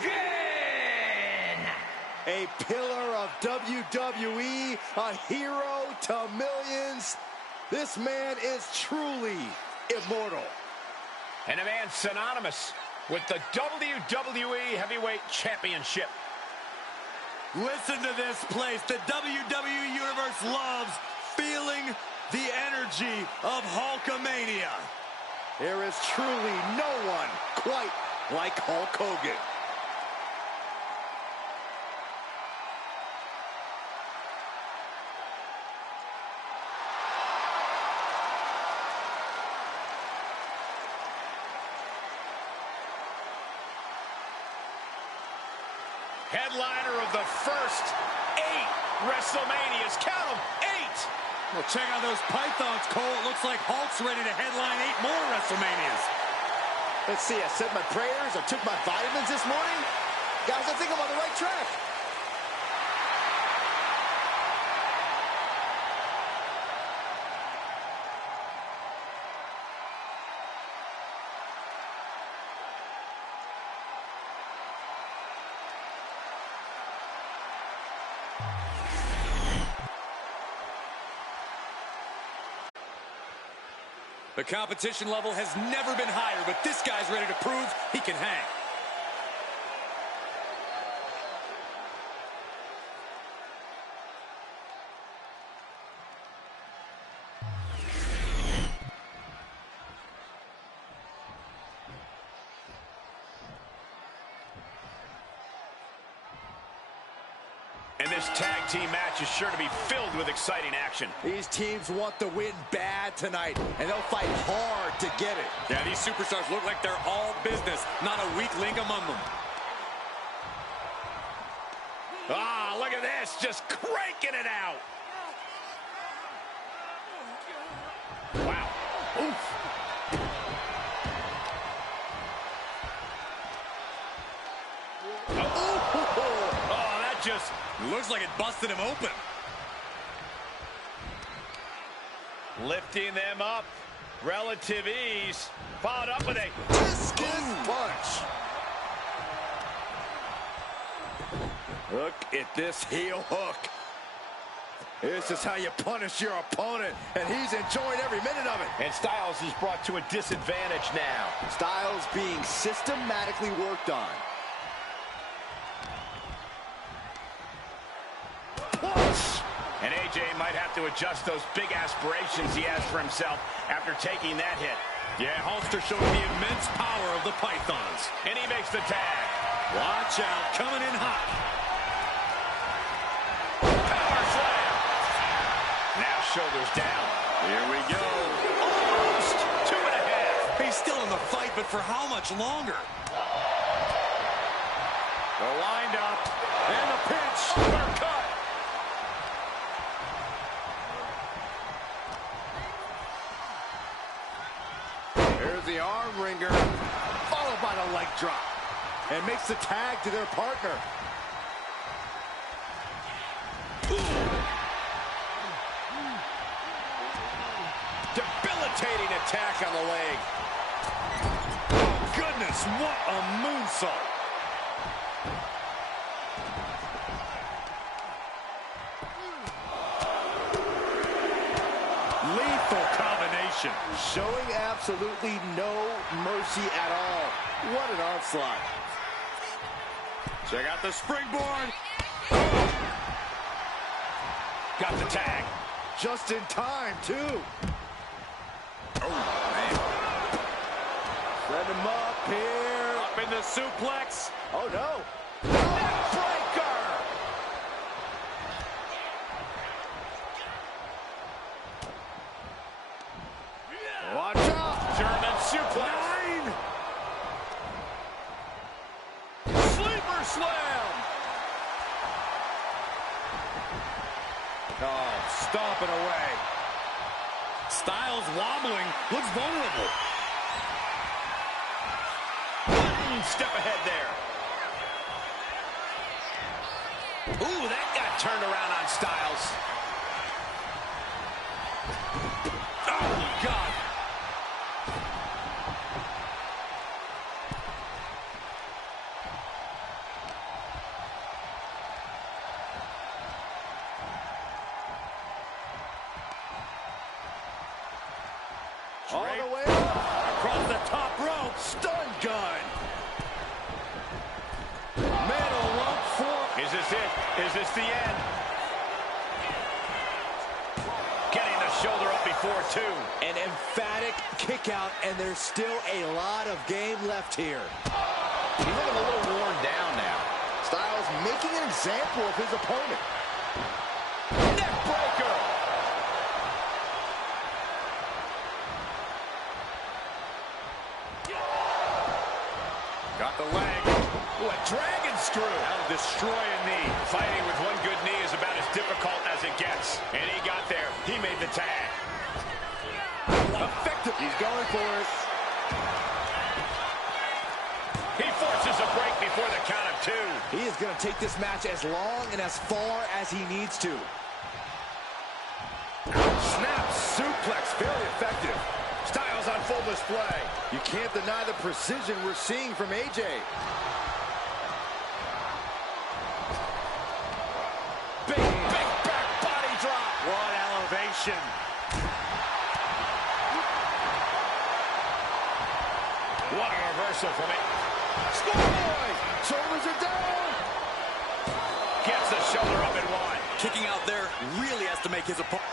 Hogan! A pillar of WWE, a hero to millions. This man is truly immortal. And a man synonymous with the WWE Heavyweight Championship. Listen to this place. The WWE Universe loves feeling the energy of Hulkamania. There is truly no one quite like Hulk Hogan. Headliner of the first 8 WrestleManias. Count them, 8! Well, check out those pythons, Cole. It looks like Hulk's ready to headline 8 more WrestleManias. Let's see, I said my prayers, I took my vitamins this morning. Guys, I think I'm on the right track. The competition level has never been higher, but this guy's ready to prove he can hang. And this tag team match is sure to be filled with exciting action. These teams want the win bad tonight, and they'll fight hard to get it. Yeah, these superstars look like they're all business, not a weak link among them. Ah, look at this, just cranking it out. Wow. Oof. Oh, that just looks like it busted him open. lifting them up. Relative ease. Followed up with a discus punch. Look at this heel hook. This is how you punish your opponent, and he's enjoying every minute of it. And Styles is brought to a disadvantage now. Styles being systematically worked on. And AJ might have to adjust those big aspirations he has for himself after taking that hit. Yeah, Hollister showing the immense power of the Pythons. And he makes the tag. Watch out, coming in hot. Power slam. Now shoulders down. Here we go. Almost 2.5. He's still in the fight, but for how much longer? The wind up and the pinch. Uppercut. Here's the arm wringer, followed by the leg drop. And makes the tag to their partner. Debilitating attack on the leg. Oh, goodness, what a moonsault. Lethal combination. Showing absolutely no mercy at all. What an onslaught. Check out the springboard. Got the tag. Just in time, too. Oh, man. Set him up here. Up in the suplex. Oh, no. Neckbreaker. Watch out. German suplex. 9. Sleeper slam. Oh, stomping away. Styles wobbling. Looks vulnerable. One step ahead there. Ooh, that got turned around on Styles. Oh, God. All the way up. Across the top rope. Stun gun. Middle rope for. Is this it? Is this the end? Getting the shoulder up before two. An emphatic kick out, and there's still a lot of game left here. He's looking a little worn down now. Styles making an example of his opponent. Neckbreaker. Got the leg. Ooh, a dragon screw. That'll destroy a knee. Fighting with one good knee is about as difficult as it gets. And he got there. He made the tag. Effective. He's going for it. He forces a break before the count of two. He is going to take this match as long and as far as he needs to. Snap suplex. Very effective. Styles on full display. You can't deny the precision we're seeing from AJ. Big back body drop. What elevation. What a reversal from it. Schoolboy! Shoulders are down! Gets the shoulder up and one. Kicking out there really has to make his opponent.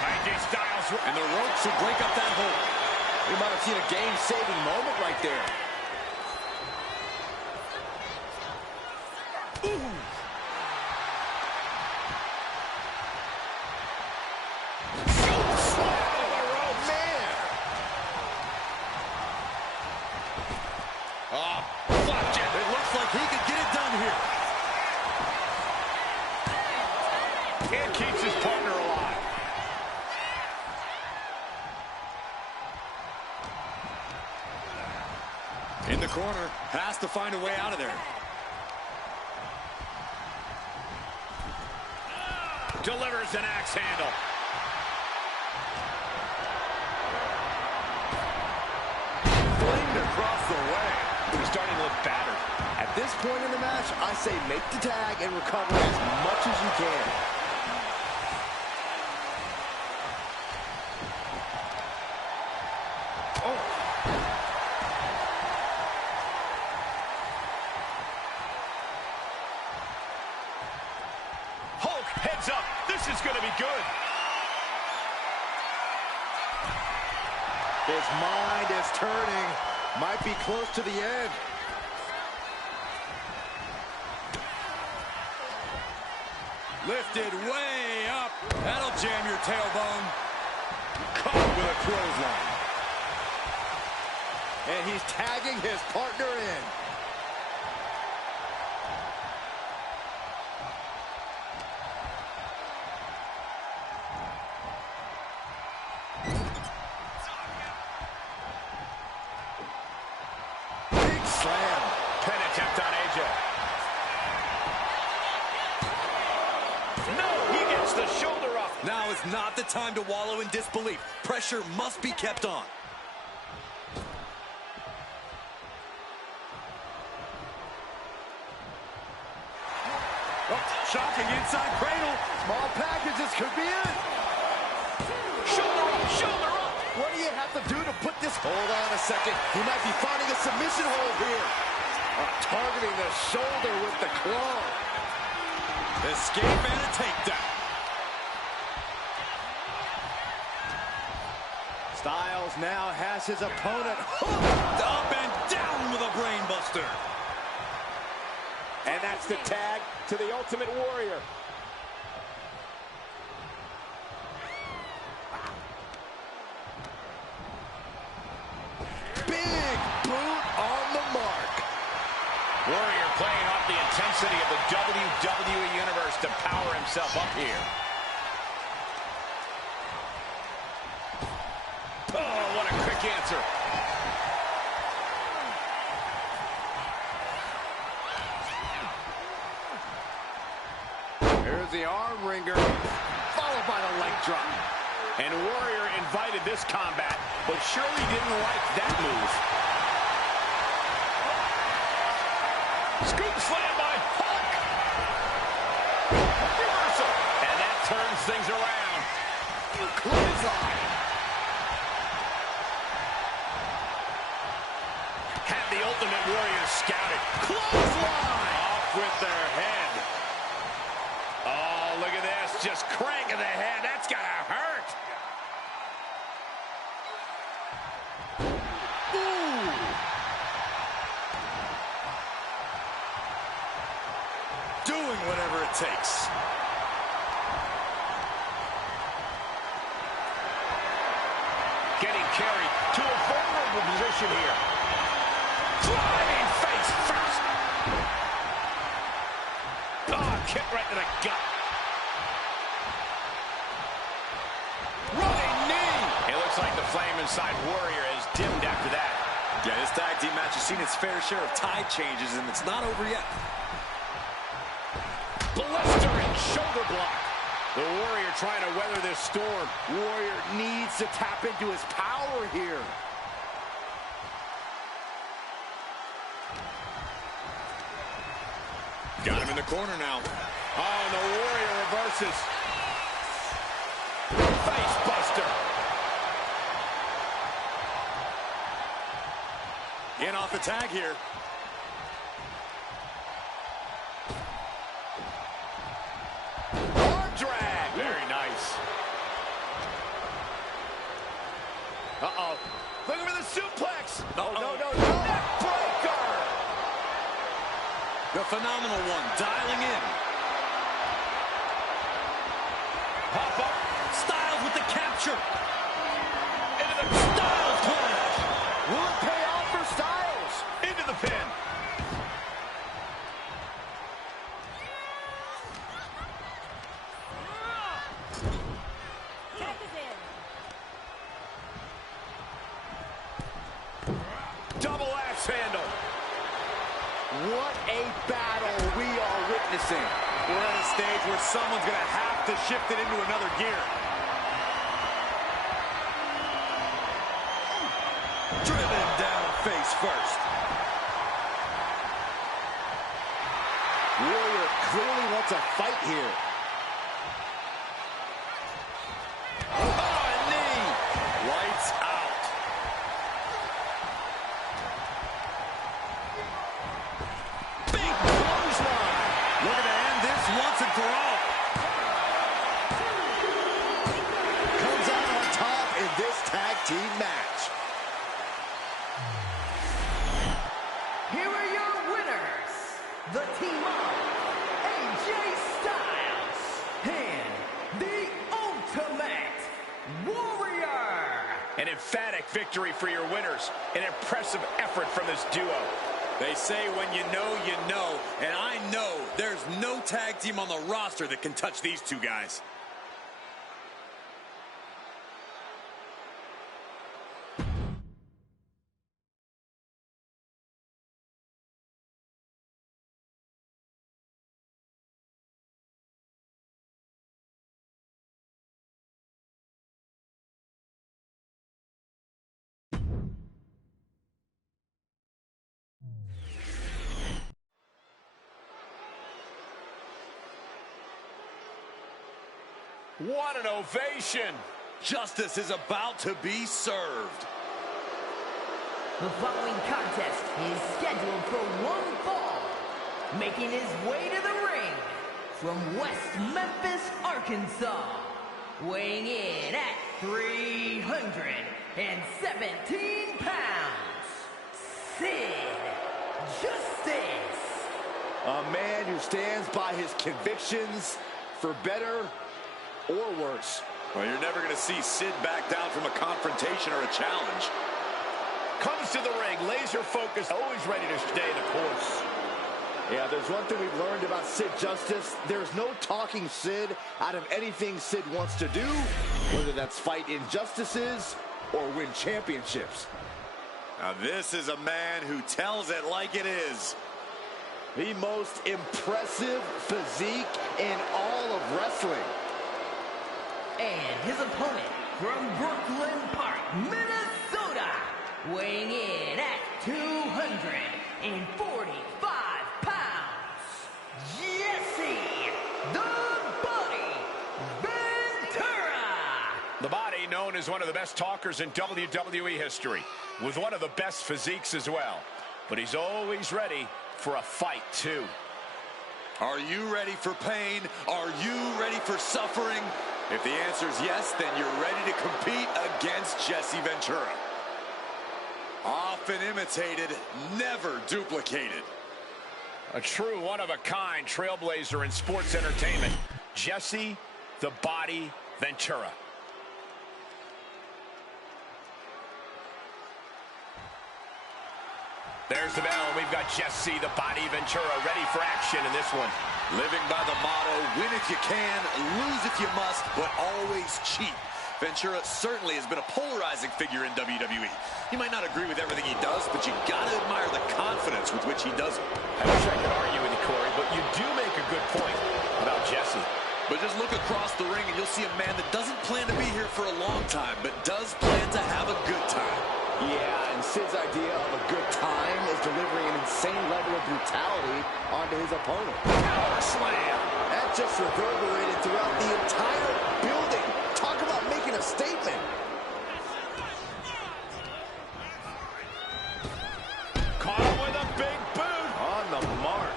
AJ Styles. And the rope should break up that hold. We might have seen a game-saving moment right there. Ooh. It looks like he could get it done here. And keeps his partner alive. In the corner, has to find a way out of there. Delivers an axe handle. Flamed across the way. He's starting to look battered. At this point in the match, I say make the tag and recover as much as you can. Heads up, this is going to be good. His mind is turning. Might be close to the end. Lifted way up. That'll jam your tailbone. Caught with a clothesline. And he's tagging his partner in. Big slam. Pin attempt on AJ. No, he gets the shoulder up. Now is not the time to wallow in disbelief. Pressure must be kept on. Shocking inside cradle. Small packages could be it. Shoulder up, shoulder up. What do you have to do to put this? Hold on a second. He might be finding a submission hold here. Targeting the shoulder with the claw. Escape and a takedown. Styles now has his opponent hooked up and down with a brain buster. And that's the tag to the Ultimate Warrior. Big boot on the mark. Warrior playing off the intensity of the WWE Universe to power himself up here. Oh, what a quick answer. Here's the arm wringer, followed by the leg drop. And Warrior invited this combat, but surely didn't like that move. Scoop slam by Hulk. Reversal. And that turns things around. Clothesline. Had the Ultimate Warrior scouted. Clothesline. Off with their head. Oh, look at this. Just cranking the head. That's gotta hurt. Ooh. Doing whatever it takes. Getting carried to a vulnerable position here. Flying face first. Oh, kick right to the gut. Running knee. It looks like the flame inside Warrior is dimmed after that. Yeah, this tag team match has seen its fair share of tide changes, and it's not over yet. Blistering shoulder block. The Warrior trying to weather this storm. Warrior needs to tap into his power here. Got him in the corner now. Oh, and the Warrior reverses. Face buster. In off the tag here. Arm drag. Very nice. Uh-oh. Looking for the suplex. Oh, no. Neck breaker. The phenomenal one dialing in. Hop up. Styles with the capture. Into the Styles plunge. Will it pay off for Styles? into the pin. Double axe handle. What a battle we are witnessing. We're at a stage where someone's going to have to shift it into another gear. Driven down face first. Warrior clearly wants a fight here. Oh, a knee. Lights out. Big clothesline. Looking to end this once and for all. match. Here are your winners, the team of AJ Styles and the Ultimate Warrior. An emphatic victory for your winners. An impressive effort from this duo. They say when you know, and I know there's no tag team on the roster that can touch these two guys. What an ovation! Justice is about to be served. The following contest is scheduled for one fall. Making his way to the ring from West Memphis, Arkansas. Weighing in at 317 pounds. Sid Justice. A man who stands by his convictions for better or worse. Well, you're never going to see Sid back down from a confrontation or a challenge. Comes to the ring, laser focused, always ready to stay the course. Yeah, there's one thing we've learned about Sid Justice. There's no talking Sid out of anything Sid wants to do, whether that's fight injustices or win championships. Now, this is a man who tells it like it is. The most impressive physique in all of wrestling. And his opponent from Brooklyn Park, Minnesota, weighing in at 245 pounds, Jesse the Body Ventura. The Body, known as one of the best talkers in WWE history, with one of the best physiques as well. But he's always ready for a fight, too. Are you ready for pain? Are you ready for suffering? If the answer is yes, then you're ready to compete against Jesse Ventura. Often imitated, never duplicated. A true one-of-a-kind trailblazer in sports entertainment, Jesse the Body Ventura. There's the bell. We've got Jesse the Body Ventura ready for action in this one. Living by the motto, win if you can, lose if you must, but always cheat. Ventura certainly has been a polarizing figure in WWE. You might not agree with everything he does, but you gotta admire the confidence with which he does it. I wish I could argue with you, Corey, but you do make a good point about Jesse. But just look across the ring and you'll see a man that doesn't plan to be here for a long time, but does plan to have a good time. Yeah, and Sid's idea of a good time is delivering an insane level of brutality onto his opponent. Power slam! That just reverberated throughout the entire building. Talk about making a statement. Caught him with a big boot. On the mark.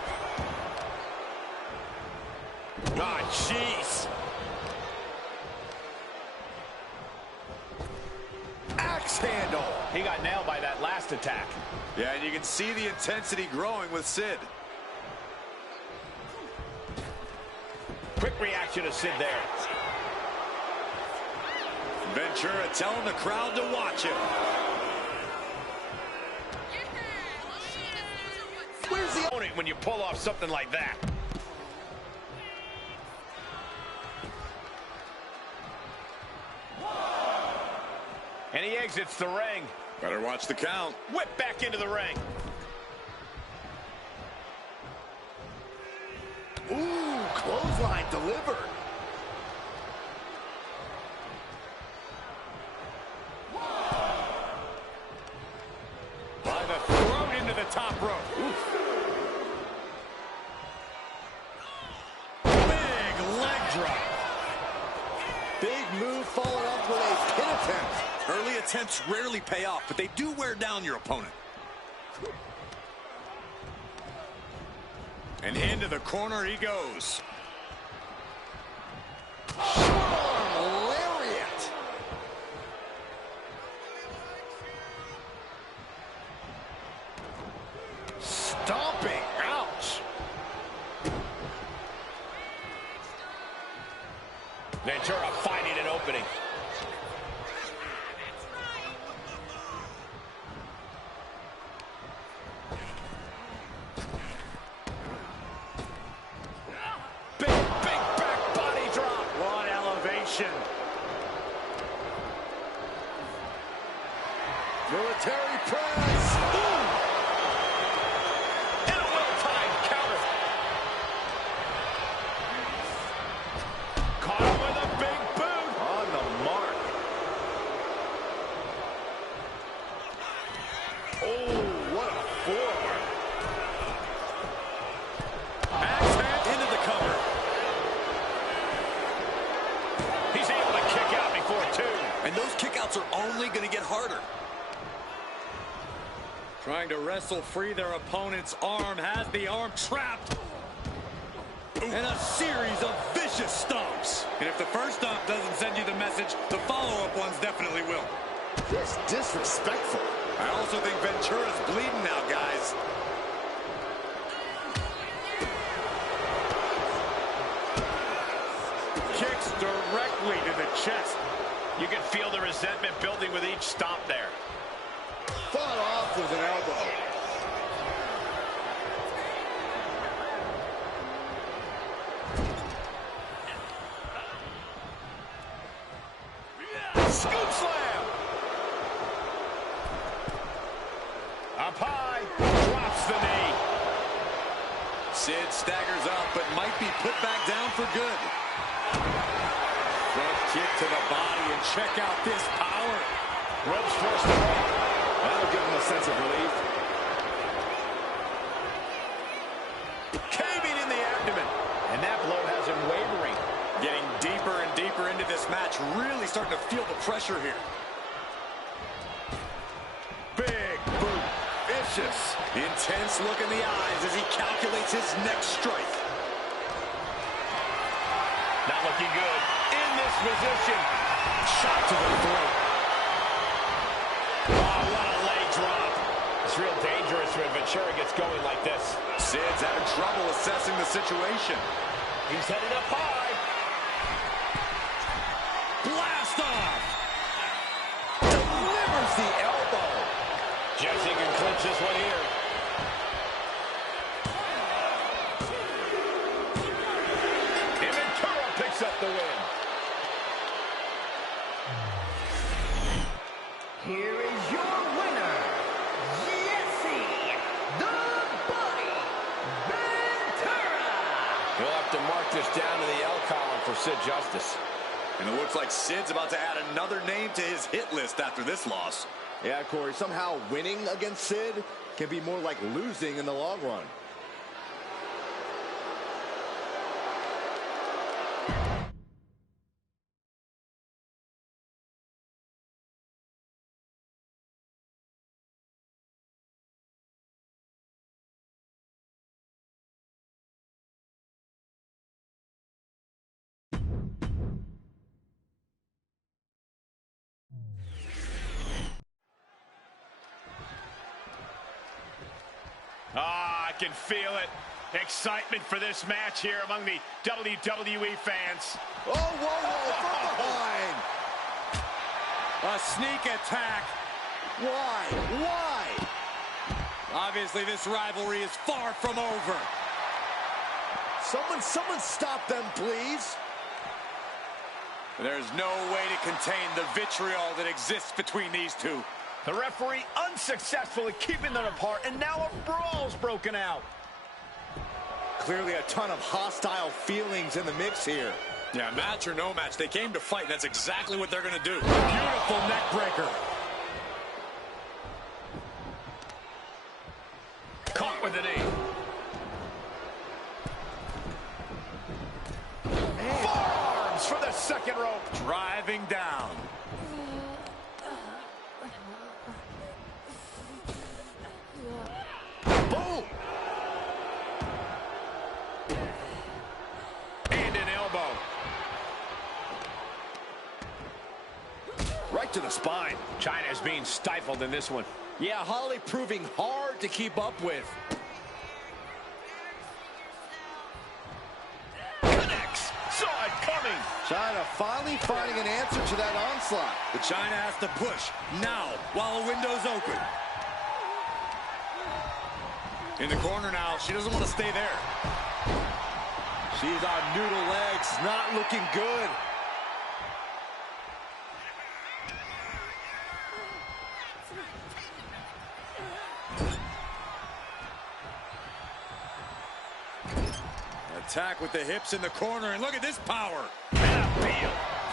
Ah, jeez. Axe handle! He got nailed by that last attack. Yeah, and you can see the intensity growing with Sid. Quick reaction to Sid there. Ventura telling the crowd to watch him. Where's the opponent when you pull off something like that? And he exits the ring. Better watch the count. Whip back into the ring. Ooh, clothesline delivered. By the throat into the top rope. Oof. Big leg drop. Big move followed up with a pin attempt. Early attempts rarely pay off, but they do wear down your opponent. And into the corner he goes. Forearm lariat. stomping. Ouch. Ventura finding an opening. Big back body drop. What elevation. Military press. Ooh. And a well-timed counter. Caught him with a big boot. On the mark. Oh, what a forearm. Axe hand into the cover. He's able to kick out before two. And those kickouts are only going to get harder. Trying to wrestle free their opponent's arm, has the arm trapped. And a series of vicious stomps. And if the first stomp doesn't send you the message, the follow-up ones definitely will. Just disrespectful. I also think Ventura's bleeding now, guys. Kicks directly to the chest. You can feel the resentment building with each stomp there. Fought off with an elbow. Scoop slam. Up high. Drops the knee. Sid staggers up, but might be put back down for good. Front kick to the body, and check out this power. Ropes forced away. That'll give him a sense of relief. Caving in the abdomen. And that blow has him wavering. Getting deeper and deeper into this match, really starting to feel the pressure here. Big boot. Vicious. Intense look in the eyes as he calculates his next strike. Not looking good. In this position. Shot to the throat. Oh, what a leg drop. It's real dangerous when Ventura gets going like this. Sid's having trouble assessing the situation. He's headed up high. Blast off! Delivers the elbow. Jesse can clinch this one here. And Ventura picks up the win. Here is your winner, Jesse the Body Ventura. He'll have to mark this down to the L column for Sid Justice. And it looks like Sid's about to add another name to his hit list after this loss. Yeah, Corey, somehow winning against Sid can be more like losing in the long run. Ah, I can feel it. Excitement for this match here among the WWE fans. Oh, whoa, from behind. A sneak attack. Why? Obviously, this rivalry is far from over. Someone stop them, please. There's no way to contain the vitriol that exists between these two. The referee unsuccessful in keeping them apart, and now a brawl's broken out. Clearly a ton of hostile feelings in the mix here. Yeah, match or no match, they came to fight. That's exactly what they're going to do. Beautiful neck breaker. Caught with the knee. Forearms for the second rope. Driving down. Boom! And an elbow. Right to the spine. China is being stifled in this one. Yeah, Holly proving hard to keep up with. Chyna finally finding an answer to that onslaught. But Chyna has to push now while the window's open. In the corner now, she doesn't want to stay there. She's on noodle legs, not looking good. Attack with the hips in the corner, and look at this power.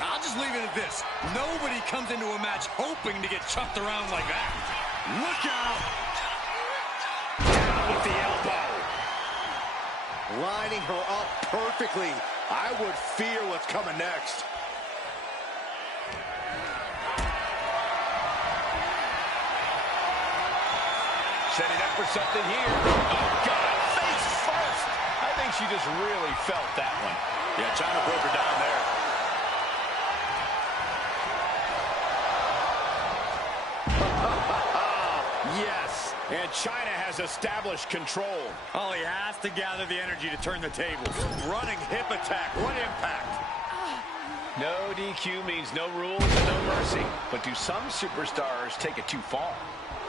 I'll just leave it at this. Nobody comes into a match hoping to get chucked around like that. Look out! Down with the elbow. Lining her up perfectly. I would fear what's coming next. Setting up for something here. Oh, God, face first. I think she just really felt that one. Yeah, Chyna broke her down there. Yes. And Chyna has established control. Oh, he has to gather the energy to turn the tables. Running hip attack. What impact? No DQ means no rules and no mercy. But do some superstars take it too far?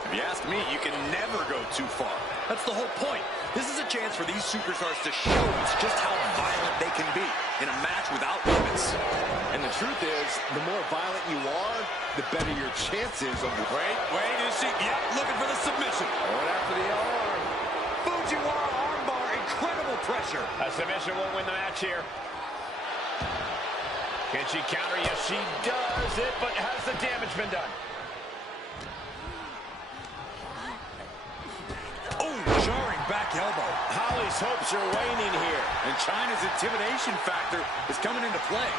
If you ask me, you can never go too far. That's the whole point. This is a chance for these superstars to show us just how violent they can be in a match without limits. And the truth is, the more violent you are, the better your chances of the... Wait, is she? Yep, looking for the submission. Going after the arm. Fujiwara armbar, incredible pressure. A submission won't win the match here. Can she counter? Yes, she does it, but has the damage been done? Oh, jarring back elbow. Holly's hopes are waning here. And Chyna's intimidation factor is coming into play.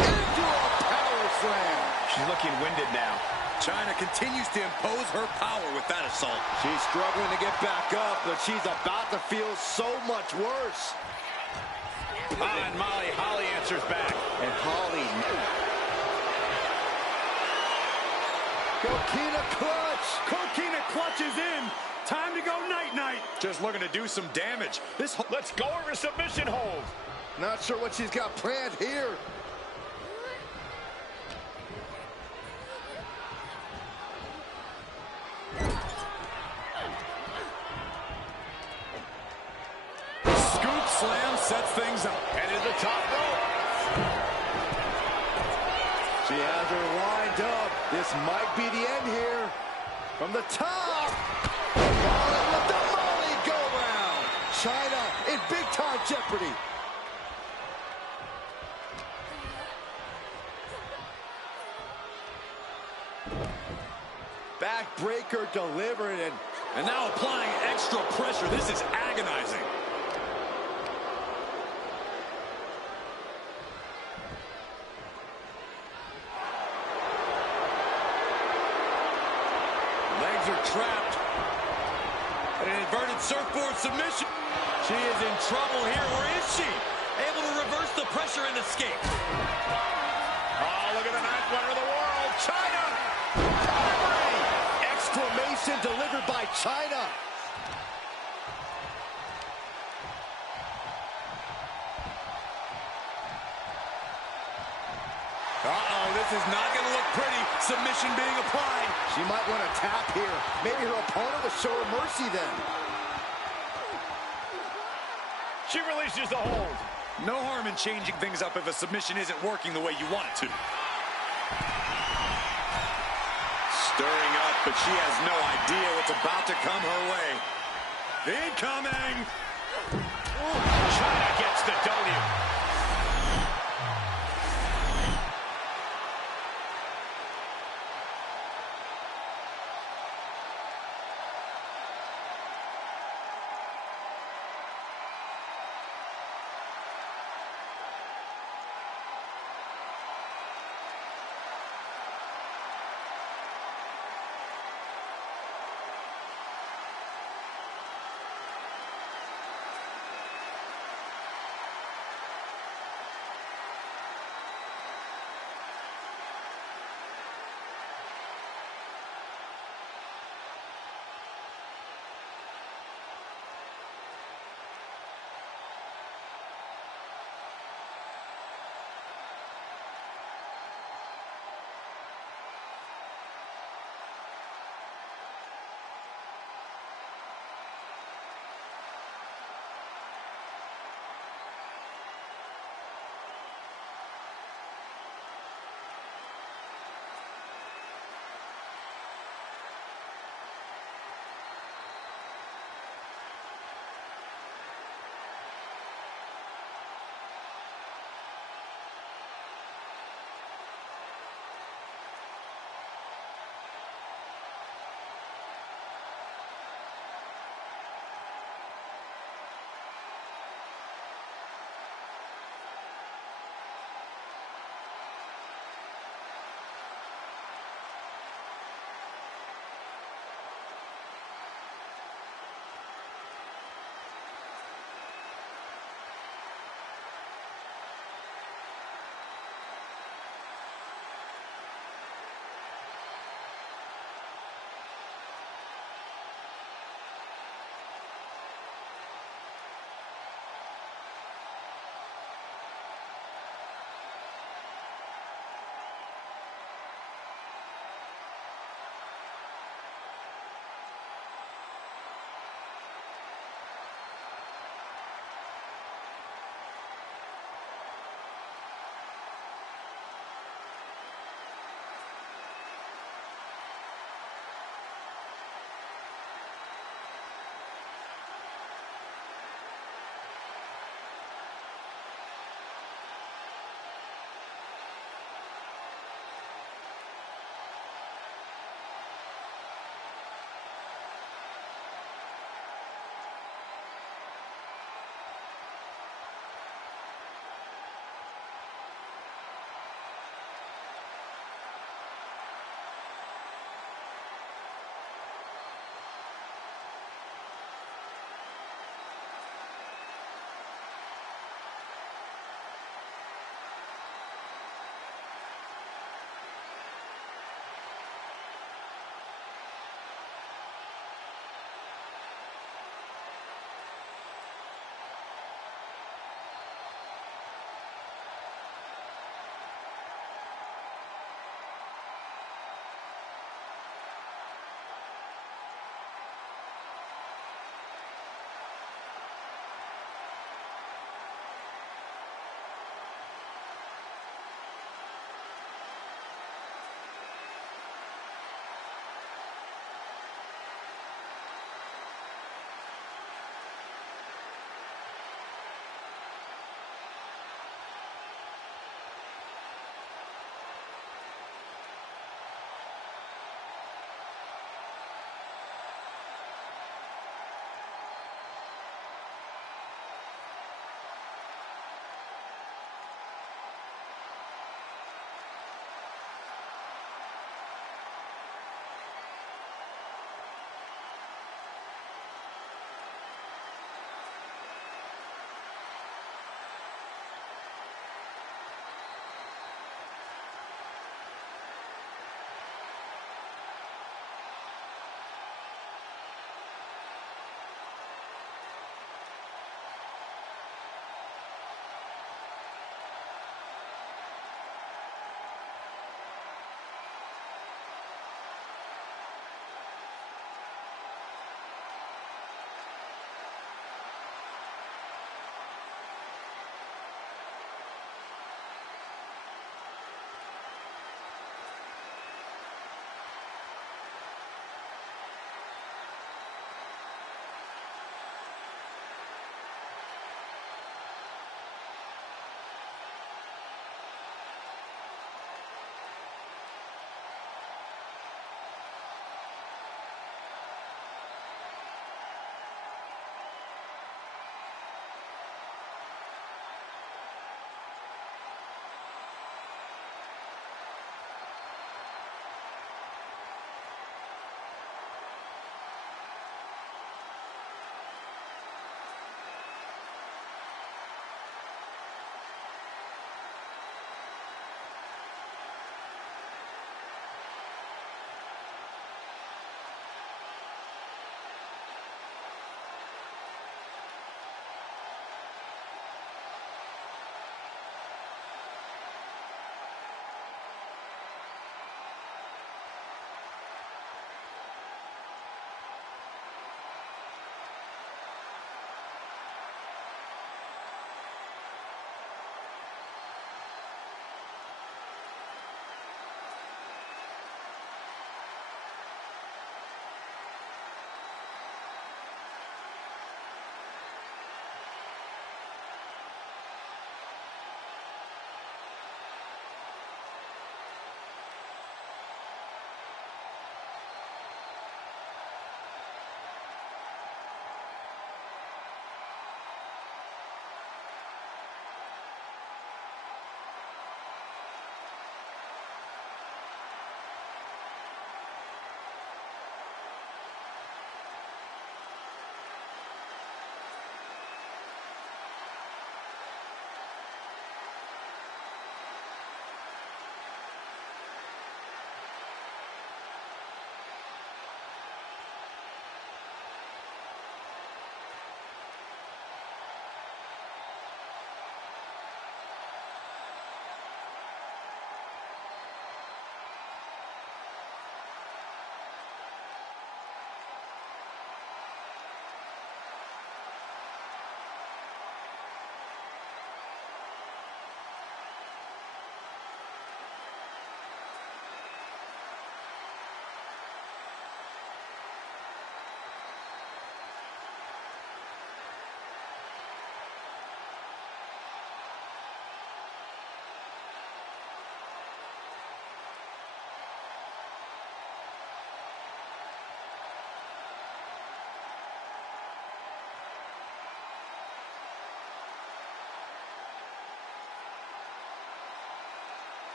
Into a power slam. She's looking winded now. Chyna continues to impose her power with that assault. She's struggling to get back up, but she's about to feel so much worse. And Molly Holly answers back. And Holly... Coquina clutch! Coquina clutch is in. Time to go night-night. Just looking to do some damage. Let's go over submission hold. Not sure what she's got planned here. Scoop slam sets things up. And to the top rope. She has her lined up. This might be the end here. From the top. Molly with the Molly go round. Chyna in big time jeopardy. Backbreaker delivered, And now applying extra pressure. This is agonizing. Legs are trapped. An inverted surfboard submission. She is in trouble here, or is she? Able to reverse the pressure and escape. Oh, look at the ninth wonder of the world. Chyna! exclamation delivered by Chyna. Uh-oh, this is not going to look pretty. Submission being applied. She might want to tap here. Maybe her opponent will show her mercy then. She releases the hold. No harm in changing things up if a submission isn't working the way you want it to. Stirring up, but she has no idea what's about to come her way. Incoming! Chyna gets the W.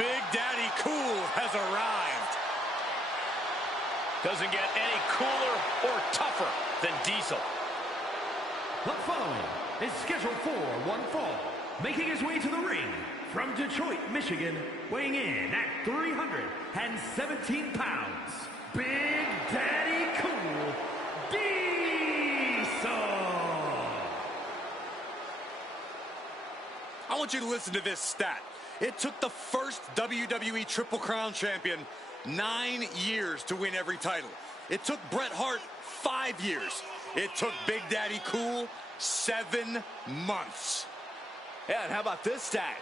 Big Daddy Cool has arrived. Doesn't get any cooler or tougher than Diesel. The following is scheduled for one fall, making his way to the ring from Detroit, Michigan, weighing in at 317 pounds, Big Daddy Cool, Diesel. I want you to listen to this stat. It took the first WWE Triple Crown champion 9 years to win every title. It took Bret Hart 5 years. It took Big Daddy Cool 7 months. Yeah, and how about this stat?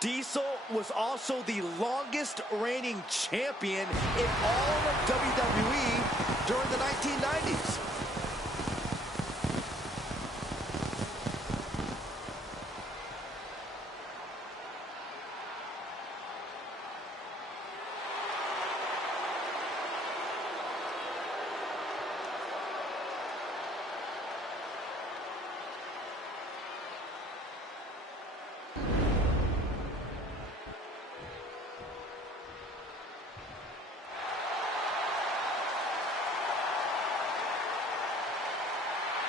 Diesel was also the longest reigning champion in all of WWE during the 1990s.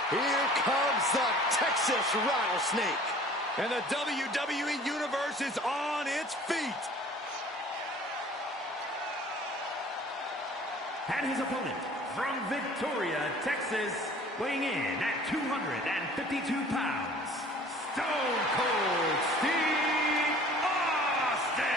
Here comes the Texas Rattlesnake. And the WWE Universe is on its feet. And his opponent from Victoria, Texas, weighing in at 252 pounds, Stone Cold Steve Austin.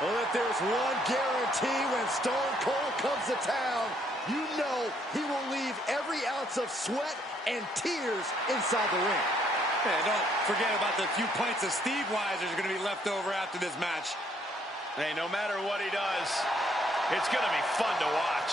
Well, if there's one guarantee when Stone Cold comes to town, you know he will leave every ounce of sweat and tears inside the ring. And don't forget about the few pints of Steve Weiser's going to be left over after this match. Hey, no matter what he does, it's going to be fun to watch.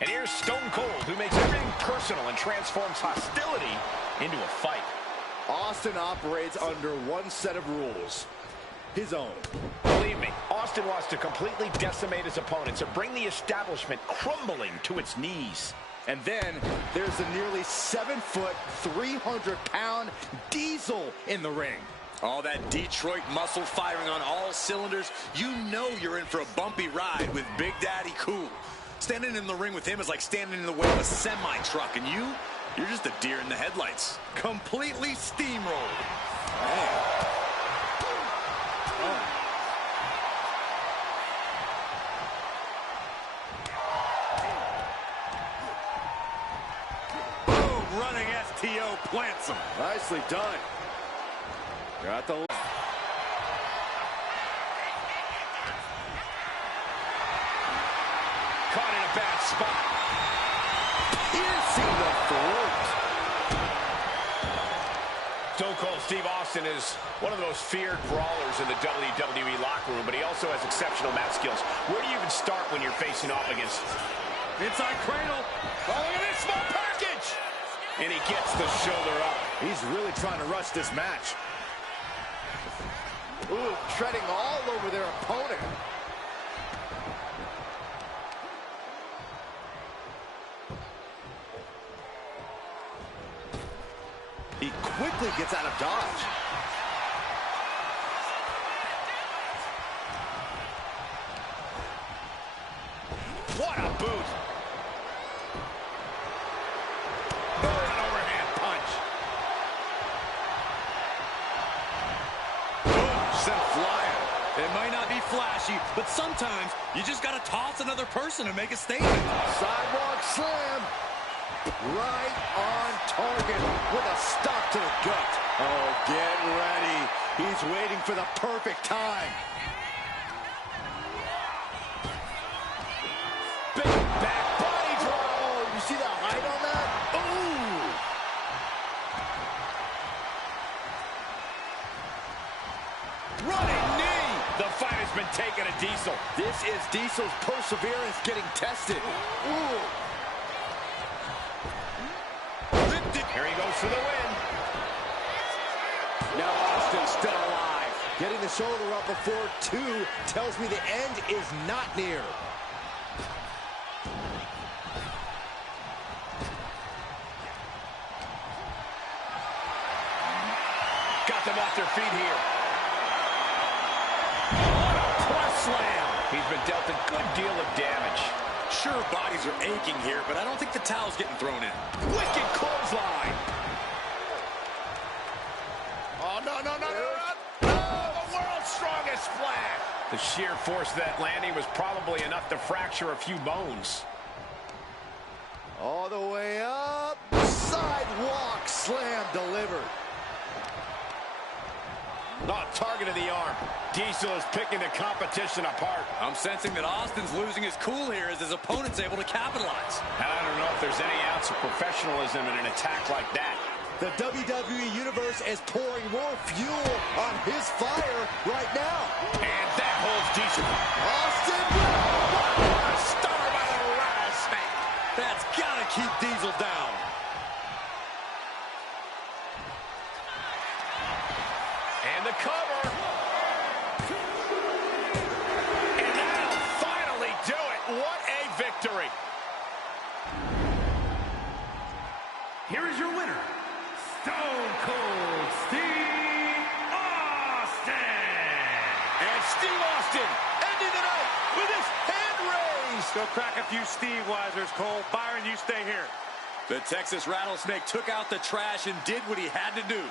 And here's Stone Cold, who makes everything personal and transforms hostility into a fight. Austin operates under one set of rules, his own. Believe me, Austin wants to completely decimate his opponents and bring the establishment crumbling to its knees. And then there's the nearly 7-foot, 300-pound Diesel in the ring. All that Detroit muscle firing on all cylinders. You know you're in for a bumpy ride with Big Daddy Cool. Standing in the ring with him is like standing in the way of a semi-truck, and you're just a deer in the headlights. Completely steamrolled. Boom, running STO plants him. Nicely done. Got the... Caught in a bad spot. Piercing the throat. Stone Cold Steve Austin is one of the most feared brawlers in the WWE locker room, but he also has exceptional mat skills. Where do you even start when you're facing off against... Inside cradle. Oh, look at this small package! And he gets the shoulder up. He's really trying to rush this match. Ooh, treading all over their opponent. He quickly gets out of dodge. What a boot! Oh, an overhand punch. Boom, sent flying. It might not be flashy, but sometimes you just got to toss another person and make a statement. Sidewalk slam. Right on target with a stop to the gut. Oh, get ready. He's waiting for the perfect time. Big back body drop. Oh, you see the height on that? Ooh. Running taken to Diesel. This is Diesel's perseverance getting tested. Ooh. Here he goes for the win. Now Austin still alive. Getting the shoulder up before 2 tells me the end is not near. Got them off their feet here. What a press slam. He's been dealt a good deal of damage. Sure, bodies are aching here, but I don't think the towel's getting thrown in. Wicked clothesline. Oh, no. Oh, the world's strongest splash. The sheer force of that landing was probably enough to fracture a few bones. All the way up. Sidewalk slam delivered. Oh, target of the arm. Diesel is picking the competition apart. I'm sensing that Austin's losing his cool here as his opponent's able to capitalize. And I don't know if there's any ounce of professionalism in an attack like that. The WWE Universe is pouring more fuel on his fire right now. And that holds Diesel. Austin! What a stunner by the rattlesnake. That's got to keep Diesel down. And the cover. And that'll finally do it. What a victory. Here is your winner, Stone Cold Steve Austin. And Steve Austin ending the night with his hand raised. Go crack a few Steve Weisers, Cole. Byron, you stay here. The Texas Rattlesnake took out the trash and did what he had to do.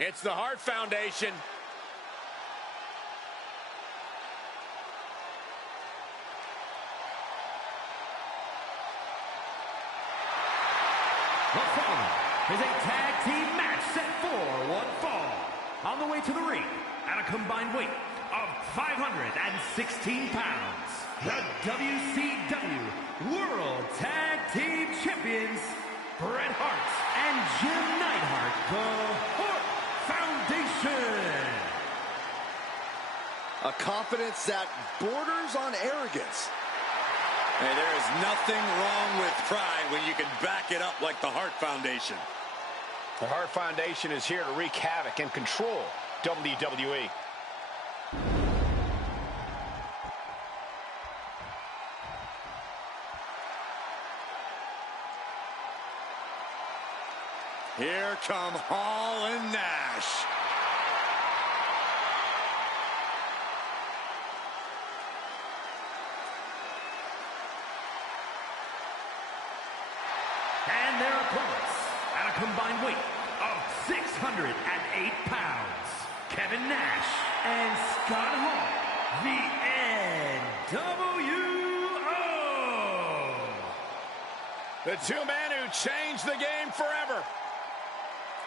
It's the Hart Foundation. The following is a tag team match set for one fall. On the way to the ring, at a combined weight of 516 pounds, the WCW World Tag Team Champions, Bret Hart and Jim Neidhart, the Hart Foundation. A confidence that borders on arrogance. Hey, there is nothing wrong with pride when you can back it up like the Hart Foundation. The Hart Foundation is here to wreak havoc and control WWE. Here come Hall and Nash. And their opponents, at a combined weight of 608 pounds, Kevin Nash and Scott Hall, the NWO. The two men who changed the game forever.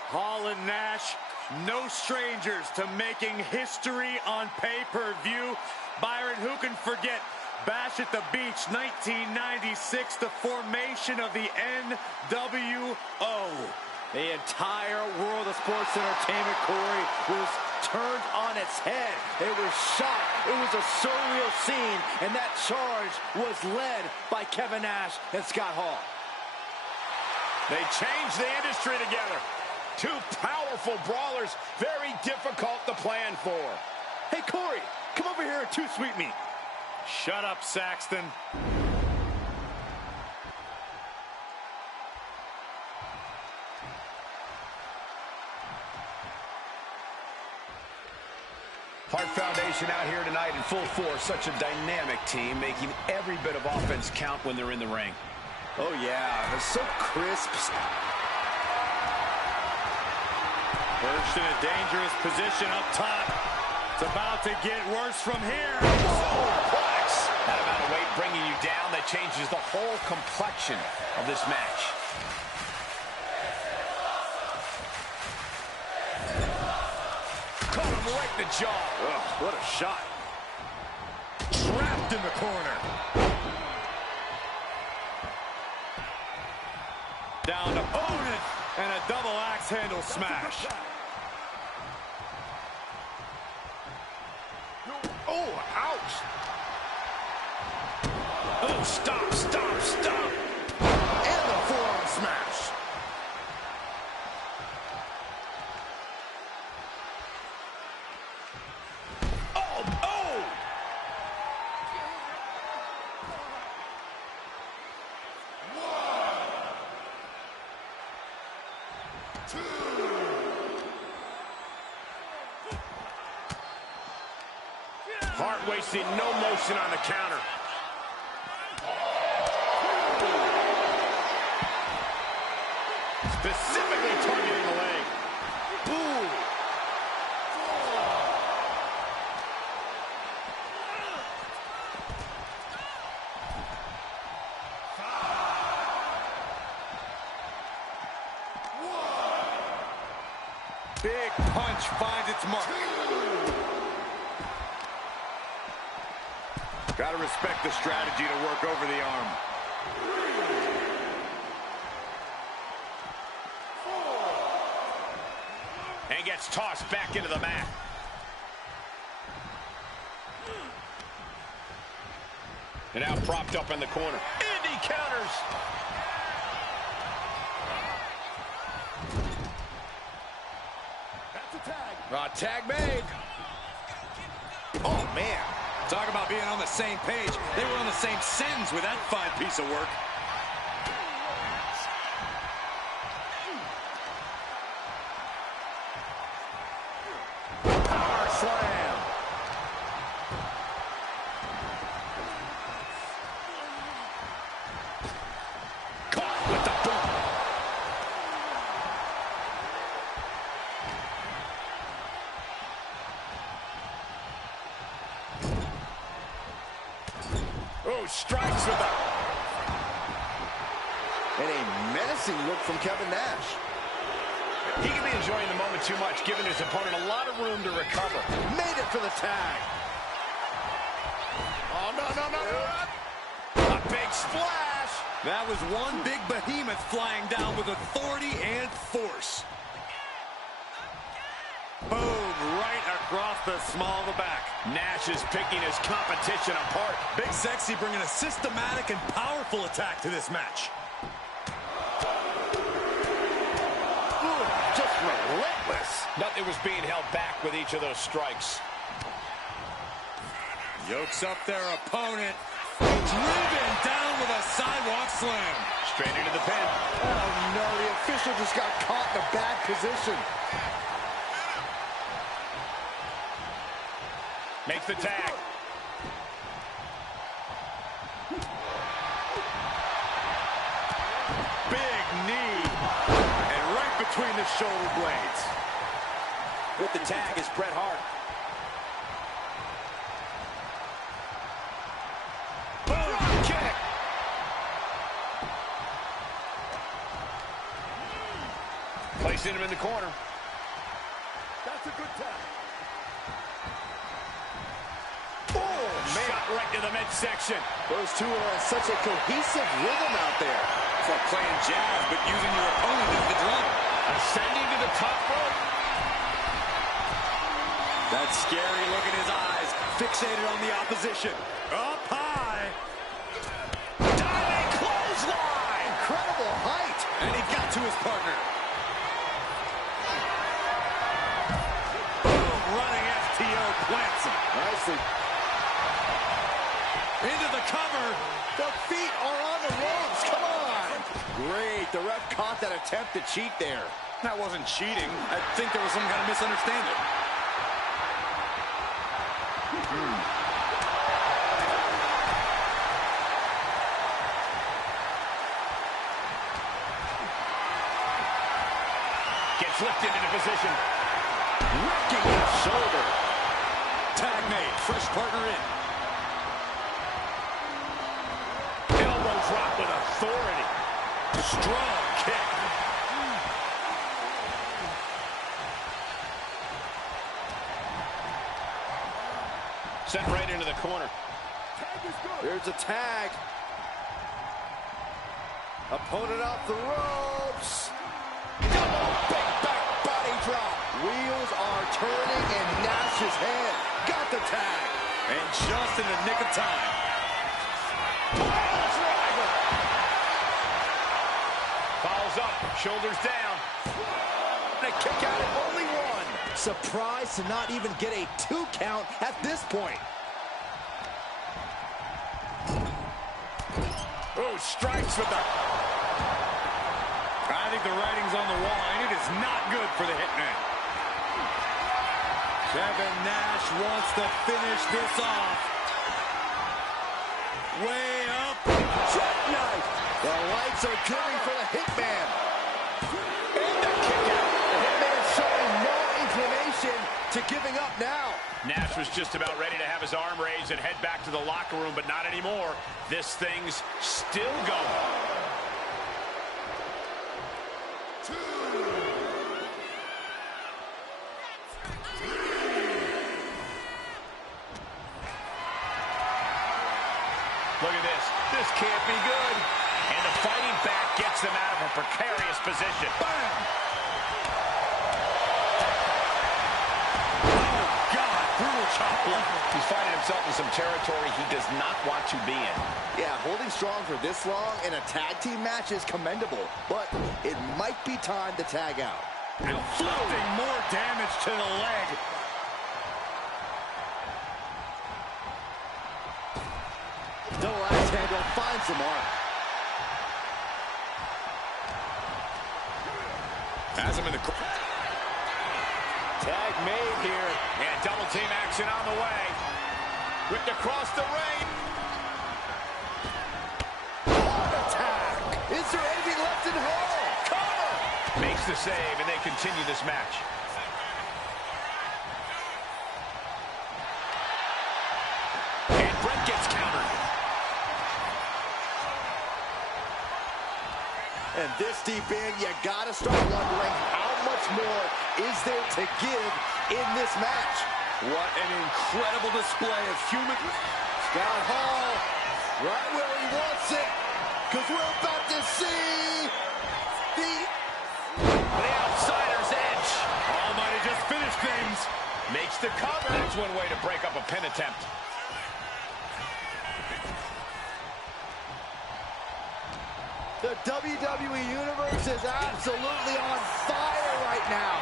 Hall and Nash, no strangers to making history on pay-per-view. Byron, who can forget Bash at the Beach, 1996, the formation of the NWO. The entire world of sports entertainment, Corey, was turned on its head. It was shocked. It was a surreal scene, and that charge was led by Kevin Nash and Scott Hall. They changed the industry together. Two powerful brawlers, very difficult to plan for. Hey, Corey, come over here and two-sweet me. Shut up, Saxton. Hart Foundation out here tonight in full force. Such a dynamic team, making every bit of offense count when they're in the ring. Oh, yeah, it's so crisp. Perched in a dangerous position up top. It's about to get worse from here. Superplex. That amount of weight bringing you down, that changes the whole complexion of this match. Caught him right in the jaw. Ugh, what a shot. Trapped in the corner. Down to opponent and a double axe handle smash. Oh, ouch. Oh, stop, stop, stop. And the forearm smash. Oh, oh. Hart wasting no motion on the counter. Specifically targeting the leg. Boom. Big punch finds its mark. Gotta respect the strategy to work over the arm. And gets tossed back into the mat. And now propped up in the corner. Indy counters. Tag made. Oh, man. Talk about being on the same page. They were on the same sentence with that fine piece of work. Power slam. Caught with the boot. Oh, strikes with a... And a menacing look from Kevin Nash. He can be enjoying the moment too much, giving his opponent a lot of room to recover. Made it for the tag. Oh, no. A big splash. That was one big behemoth flying down with authority and force. Boom, right across the small of the back. Nash is picking his competition apart. Big Sexy bringing a systematic and powerful attack to this match. Just relentless. Nothing was being held back with each of those strikes. Yokes up their opponent. Driven down with a sidewalk slam. Straight into the pin. Oh, no, the official just got caught in a bad position. Makes the tag. Big knee. And right between the shoulder blades. With the tag is Bret Hart. Boom, kick. Placing him in the corner. That's a good tag. Shot right to the midsection. Those two are in such a cohesive rhythm out there. It's like playing jazz, but using your opponent as the drum. Ascending to the top rope. That scary look in his eyes, fixated on the opposition. Up high. Diving clothesline. Incredible height. And he got to his partner. Boom, running FTO plants him. Nicely. Into the cover. The feet are on the ropes. Come on. Great. The ref caught that attempt to cheat there. That wasn't cheating. I think there was some kind of misunderstanding. Gets lifted into position. Wrecking his shoulder. Tag made. Fresh partner in. Elbow drop with authority. Strong kick. Sent right into the corner. There's a tag. Opponent off the ropes. Double big back body drop. Wheels are turning in Nash's head. Got the tag. And just in the nick of time. Follows up. Shoulders down. And a kick out at only one. Surprised to not even get a 2 count at this point. Oh, strikes with the... I think the writing's on the wall, and it is not good for the Hitman. Kevin Nash wants to finish this off. Way up. Jackknife. The lights are dimming for the Hitman. And a kick out. The Hitman showing no inclination to giving up now. Nash was just about ready to have his arm raised and head back to the locker room, but not anymore. This thing's still going. Look at this. This can't be good. And the fighting back gets them out of a precarious position. Bam! He's finding himself in some territory he does not want to be in. Yeah, holding strong for this long in a tag team match is commendable, but it might be time to tag out. Inflicting more damage to the leg. Double axe handle finds the mark. Has him in the corner. Tag made here. And double team action on the way. Whipped across the ring. What attack! Is there anything left in hold? Cover! Makes the save, and they continue this match. And Bret gets countered. And this deep in, you gotta start wondering how much more is there to give in this match. What an incredible display of human... Scott Hall, right where he wants it, because we're about to see the outsider's edge. Oh, might have just finished things. Makes the cover. That's one way to break up a pin attempt. The WWE Universe is absolutely on fire right now.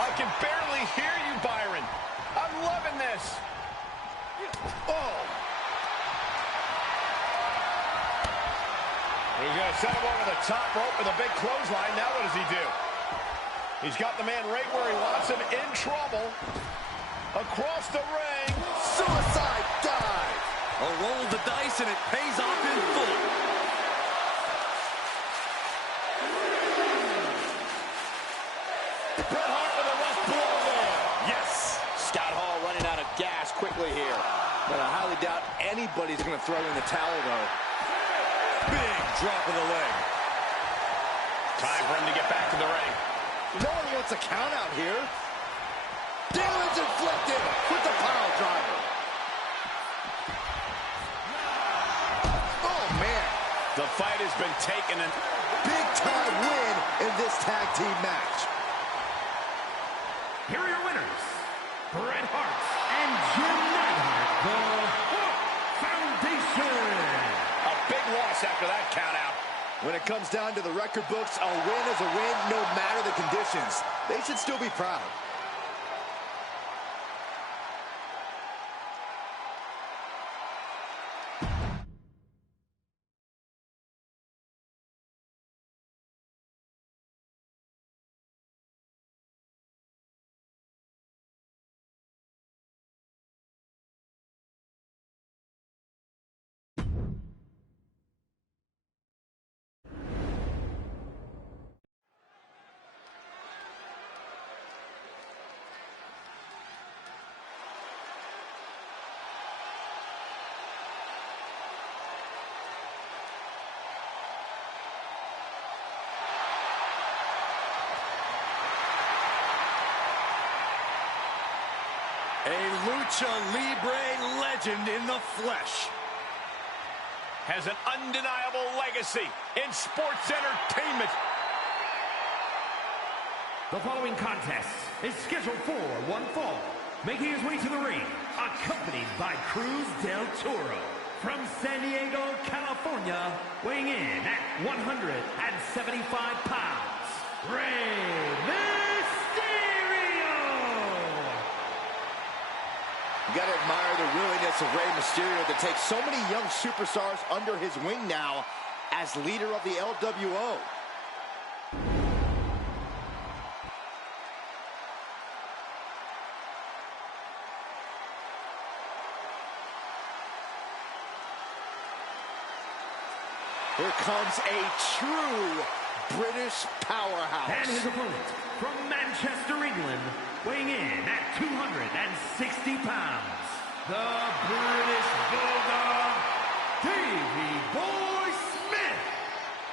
I can barely hear you, Byron. I'm loving this. Oh. He's going to set him over the top rope with a big clothesline. Now what does he do? He's got the man right where he wants him, in trouble. Across the ring. Suicide dive. A roll of the dice, and it pays off in full. Bret Hart with a rough blow there. Yes. Scott Hall running out of gas quickly here. But I highly doubt anybody's going to throw in the towel, though. Big drop of the leg. Time for him to get back to the ring. No one wants a count out here. Damage inflicted with the pile driver. Oh, man. The fight has been taken, and Big time win in this tag team match. Here are your winners, Bret Hart and Jim Neidhart, the Hart Foundation. a big loss after that count out. When it comes down to the record books, a win is a win no matter the conditions. They should still be proud. A Lucha Libre legend in the flesh. Has an undeniable legacy in sports entertainment. The following contest is scheduled for one fall. Making his way to the ring, accompanied by Cruz del Toro. From San Diego, California, weighing in at 175 pounds, Rey Mysterio! You got to admire the willingness of Rey Mysterio to take so many young superstars under his wing now as leader of the LWO. Here comes a true British powerhouse. And his opponent from Manchester, England, weighing in at 260 pounds, the British Bulldog, Davey Boy Smith.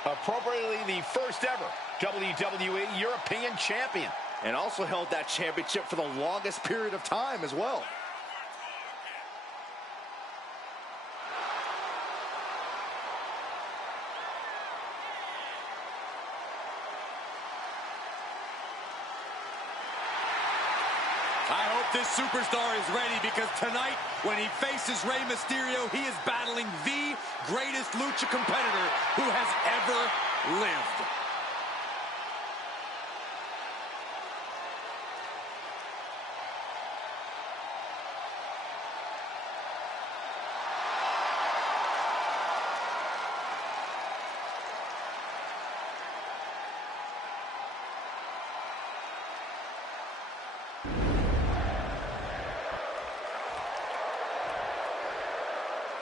Appropriately the first ever WWE European Champion. And also held that championship for the longest period of time as well. I hope this superstar is ready, because tonight, when he faces Rey Mysterio, he is battling the greatest lucha competitor who has ever lived.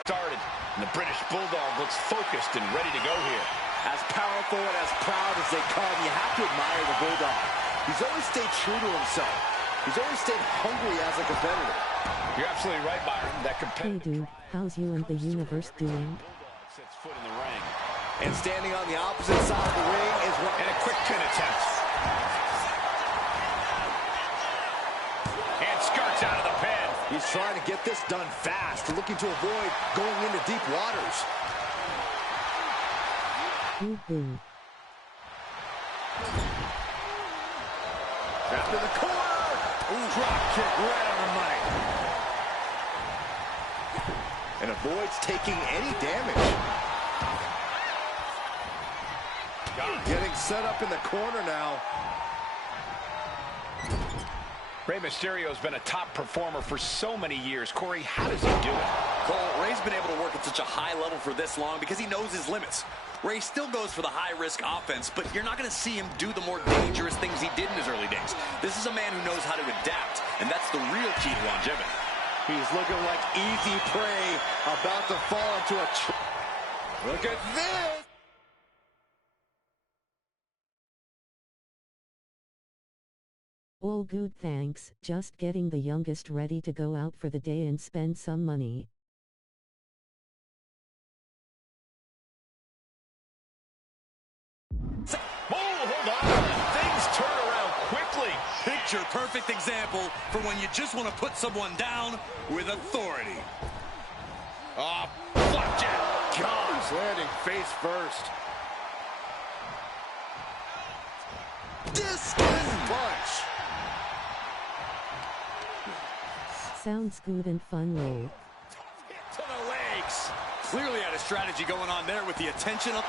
Started, and the British Bulldog looks focused and ready to go here. As powerful and as proud as they come, you have to admire the Bulldog. He's always stayed true to himself. He's always stayed hungry as a competitor. You're absolutely right, Byron. That Hey dude, how's you and the universe doing? Bulldog sets foot in the ring. And standing on the opposite side of the ring is what... And a quick pin attempt. And skirts out of the pin. He's trying to get this done fast, looking to avoid going into deep waters. Boo-boo. Trapped in the corner. Ooh, drop kick right on the money. And avoids taking any damage. Getting set up in the corner now. Rey Mysterio has been a top performer for so many years. Corey, how does he do it? Cole, Rey's been able to work at such a high level for this long because he knows his limits. Rey still goes for the high-risk offense, but you're not going to see him do the more dangerous things he did in his early days. This is a man who knows how to adapt, and that's the real key to longevity. He's looking like easy prey, about to fall into a trap. Look at this! All good, thanks. Just getting the youngest ready to go out for the day and spend some money. Oh, hold on. Things turn around quickly. Picture perfect example for when you just want to put someone down with authority. Oh, flapjack. Gosh, landing face first. Discus punch. Sounds good and fun, roll. To the legs. Clearly had a strategy going on there with the attention of...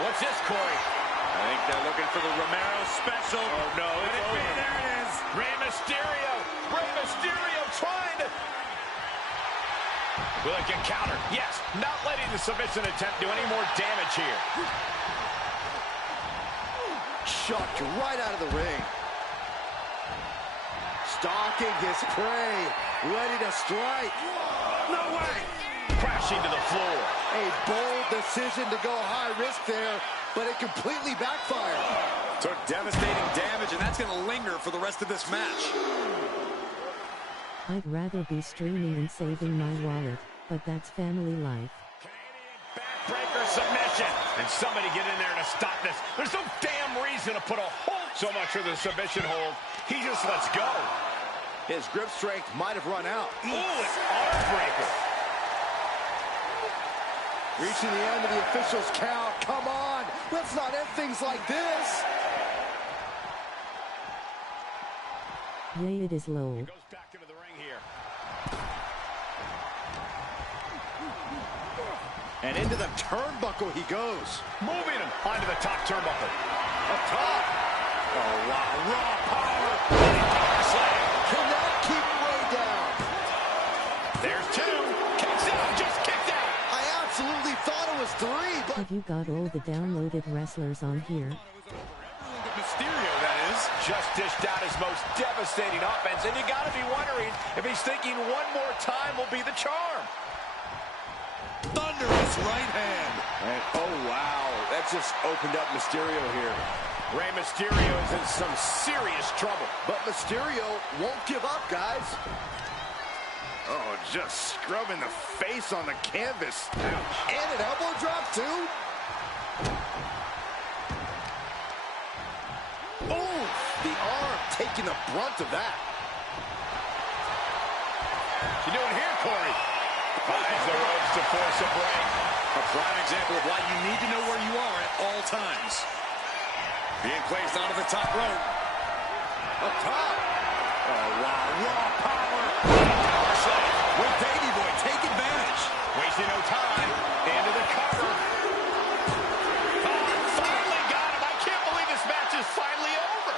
What's this, Corey? I think they're looking for the Romero special. Oh, no, it's over. There it is. Rey Mysterio. Rey Mysterio trying to... Will it get countered? Yes. Not letting the submission attempt do any more damage here. Shucked right out of the ring. Stalking his prey, ready to strike. No way. Crashing to the floor. A bold decision to go high risk there, but it completely backfired. Took devastating damage, and that's going to linger for the rest of this match. I'd rather be streaming and saving my wallet, but that's family life. Canadian backbreaker submission. And somebody get in there to stop this. There's no damn reason to put a hold so much for the submission hold. He just lets go. His grip strength might have run out. Ooh, it's arm breaker. Reaching the end of the official's count. Come on, let's not end things like this. Yay, it is low. Goes back into the ring here. And into the turnbuckle he goes. Moving him onto the top turnbuckle. Up top. Oh, wow, raw power. Power slam. Cannot keep Rey down. There's two. Kicks out. Just kicked out. I absolutely thought it was three, but... Have you got all the downloaded wrestlers on here? Mysterio, that is. Just dished out his most devastating offense, and you got to be wondering if he's thinking one more time will be the charm. Thunderous right hand. And, oh, wow, that just opened up Mysterio here. Rey Mysterio is in some serious trouble. But Mysterio won't give up, guys. Oh, just scrubbing the face on the canvas. Ouch. And an elbow drop, too. Oh, the arm taking the brunt of that. What you doing here, Corey? Finds the ropes to force a break. A prime example of why you need to know where you are at all times. Being placed onto the top rope. Up top. Oh, wow, raw power. Power slam. Will Davey Boy take advantage? Wasting no time. Into the cover. Finally got him. I can't believe this match is finally over.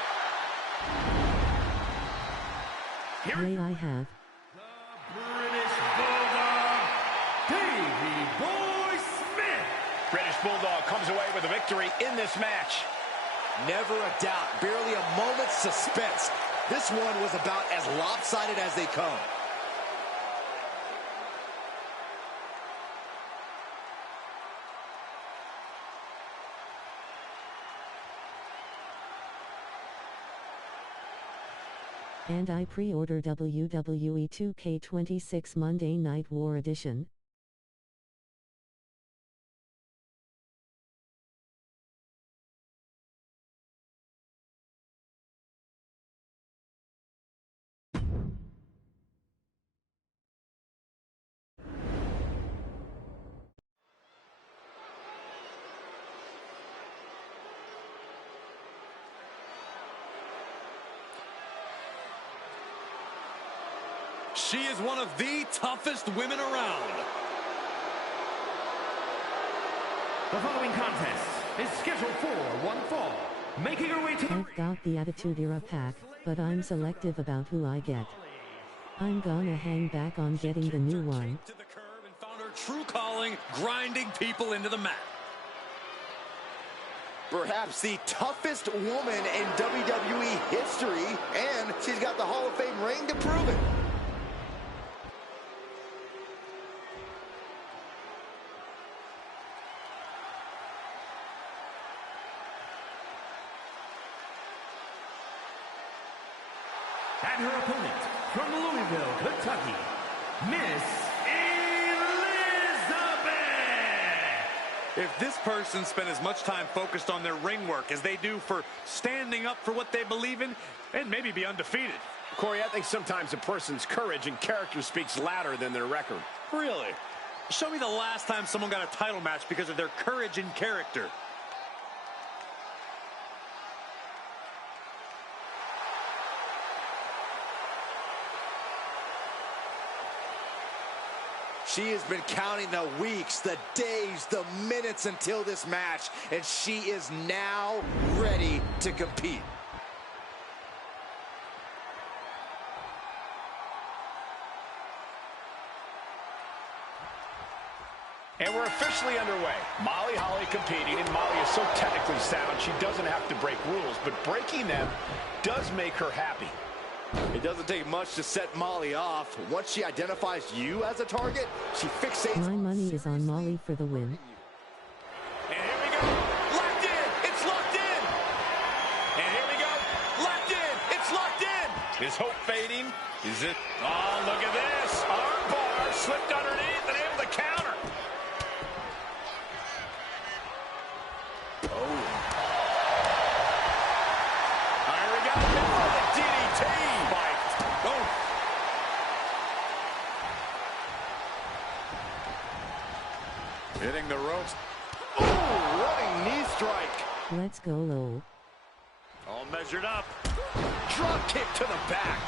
Yay, I have. British Bulldog, Davey Boy Smith. British Bulldog comes away with a victory in this match. Never a doubt, barely a moment's suspense. This one was about as lopsided as they come. And I pre-order WWE 2K26 Monday Night War Edition. She is one of the toughest women around. The following contest is scheduled for one fall. Making her way to the I've got the Attitude Era pack, but I'm selective about who I get. I'm gonna hang back on getting the new one. To the curve and found her true calling, grinding people into the mat. Perhaps the toughest woman in WWE history, and she's got the Hall of Fame ring to prove it. and her opponent from Louisville, Kentucky, Miss Elizabeth. If this person spent as much time focused on their ring work as they do for standing up for what they believe in, and maybe be undefeated. Corey, I think sometimes a person's courage and character speaks louder than their record. Really? Show me the last time someone got a title match because of their courage and character. She has been counting the weeks, the days, the minutes until this match, and she is now ready to compete. And we're officially underway. Molly Holly competing, and Molly is so technically sound, she doesn't have to break rules, but breaking them does make her happy. It doesn't take much to set Molly off. Once she identifies you as a target, she fixates. My money is on Molly for the win. And here we go. Locked in. It's locked in. And here we go. Locked in. It's locked in. Is hope fading? Is it? Oh, look at this. Arm bar slipped underneath and able to counter. Hitting the ropes. Ooh, running knee strike. Let's go low. All measured up. Drop kick to the back.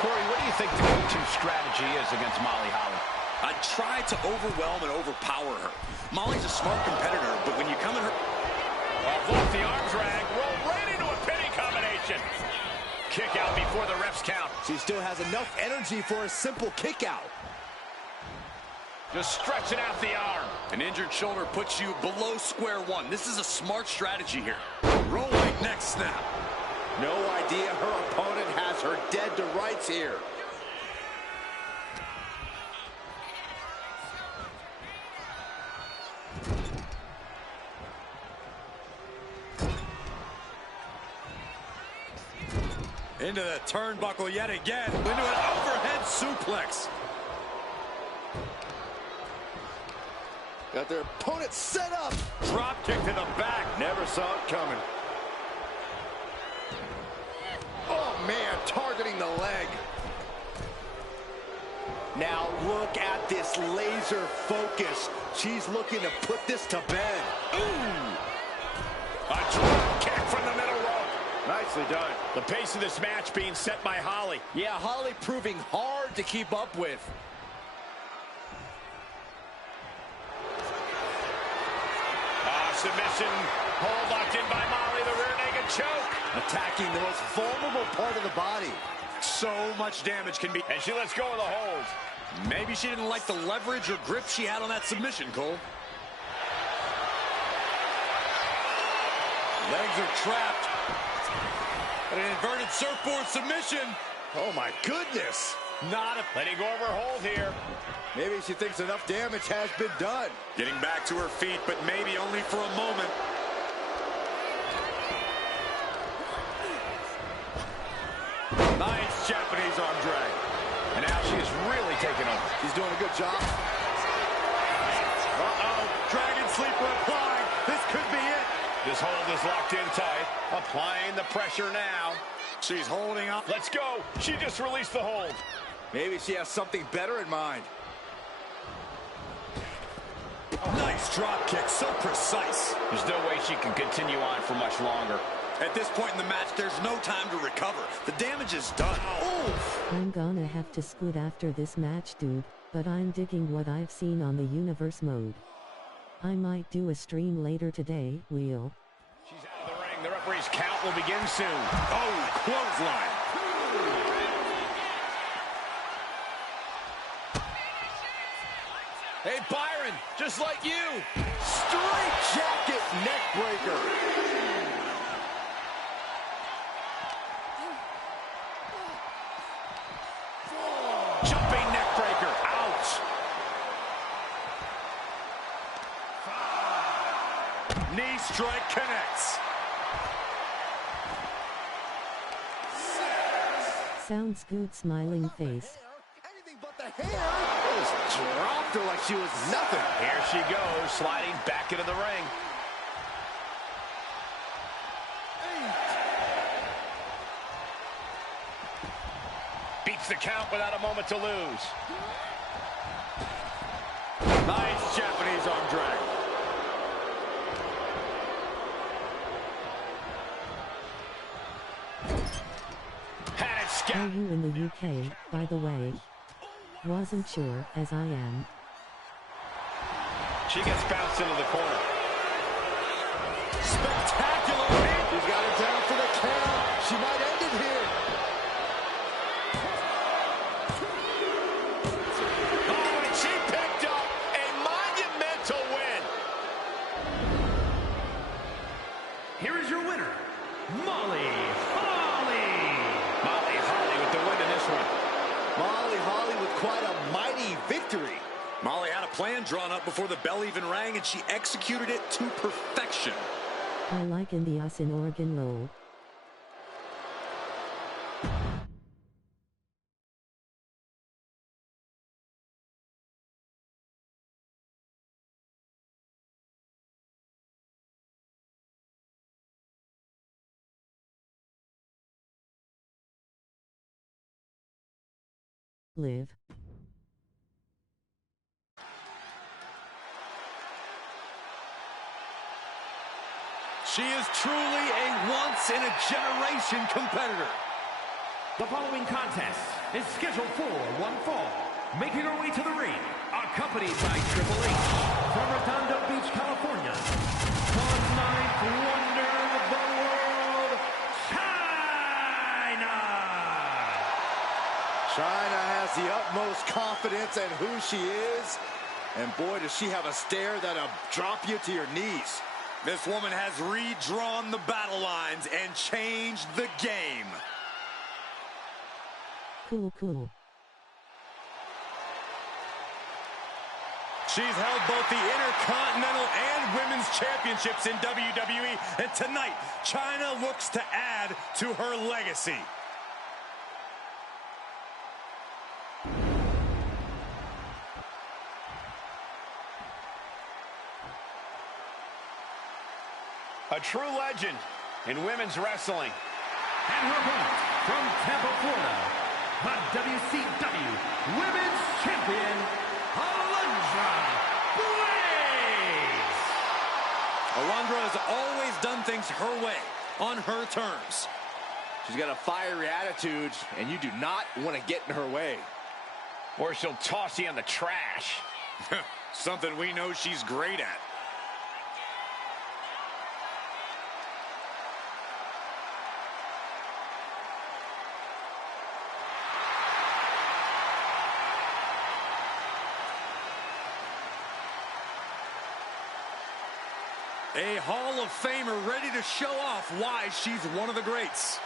Corey, what do you think the go-to strategy is against Molly Holly? I'd try to overwhelm and overpower her. Molly's a smart competitor, but when you come at her... Off the arm drag. Roll right into a pinning combination. Kick out before the refs count. She still has enough energy for a simple kick out. Just stretching out the arm. An injured shoulder puts you below square one. This is a smart strategy here. Rolling next snap. No idea her opponent has her dead to rights here. Into the turnbuckle yet again. Into an overhead suplex. Got their opponent set up. Drop kick to the back. Never saw it coming. Oh, man, targeting the leg. Now look at this laser focus. She's looking to put this to bed. Ooh! A drop kick from the middle rope. Nicely done. The pace of this match being set by Holly. Yeah, Holly proving hard to keep up with. Submission. Hold locked in by Molly. The rear naked choke. Attacking the most vulnerable part of the body. So much damage can be. And she lets go of the hold. Maybe she didn't like the leverage or grip she had on that submission, Cole. Legs are trapped. An inverted surfboard submission. Oh, my goodness. Not a... Letting go of her hold here. Maybe she thinks enough damage has been done. Getting back to her feet, but maybe only for a moment. Nice Japanese arm drag. And now she is really taking over. She's doing a good job. Uh-oh. Dragon sleeper applied. This could be it. This hold is locked in tight. Applying the pressure now. She's holding up. Let's go. She just released the hold. Maybe she has something better in mind. Nice Nice drop kick, so precise. There's no way she can continue on for much longer. At this point in the match, there's no time to recover. The damage is done. Oof. I'm gonna have to scoot after this match, dude, but I'm digging what I've seen on the Universe mode. I might do a stream later today, Wheel. She's out of the ring. The referee's count will begin soon. Oh, clothesline. Hey, Byron, just like you. Straight jacket neck breaker. Jumping neck breaker. Ouch. Knee strike connects. Sounds good, smiling face. Anything but the hair. Just dropped her like she was nothing. Here she goes, sliding back into the ring. Beats the count without a moment to lose. Nice Japanese arm drag. Had it Are scouted. you in the UK, by the way? Wasn't sure, as I am. She gets bounced into the corner. Spectacular. She's got it down for the count. She might end it here. Oh, and she picked up a monumental win. Here is your winner, Molly Holly. Molly Holly with the win in this one. Molly Holly with quite a mighty victory. Molly had a plan drawn up before the bell even rang, and she executed it to perfection. I like in the us in Oregon lol. Live. She is truly a once-in-a-generation competitor. The following contest is scheduled for one fall. Making her way to the ring, accompanied by Triple H from Redondo Beach, California. The ninth wonder of the world, Chyna! Chyna has the utmost confidence in who she is. And boy, does she have a stare that'll drop you to your knees. This woman has redrawn the battle lines and changed the game. Cool. She's held both the Intercontinental and Women's Championships in WWE, and tonight, Chyna looks to add to her legacy. A true legend in women's wrestling. And her opponent from Tampa, Florida, the WCW Women's Champion, Alundra Blaze! Alundra has always done things her way, on her terms. She's got a fiery attitude, and you do not want to get in her way. Or she'll toss you in the trash. Something we know she's great at. A Hall of Famer ready to show off why she's one of the greats.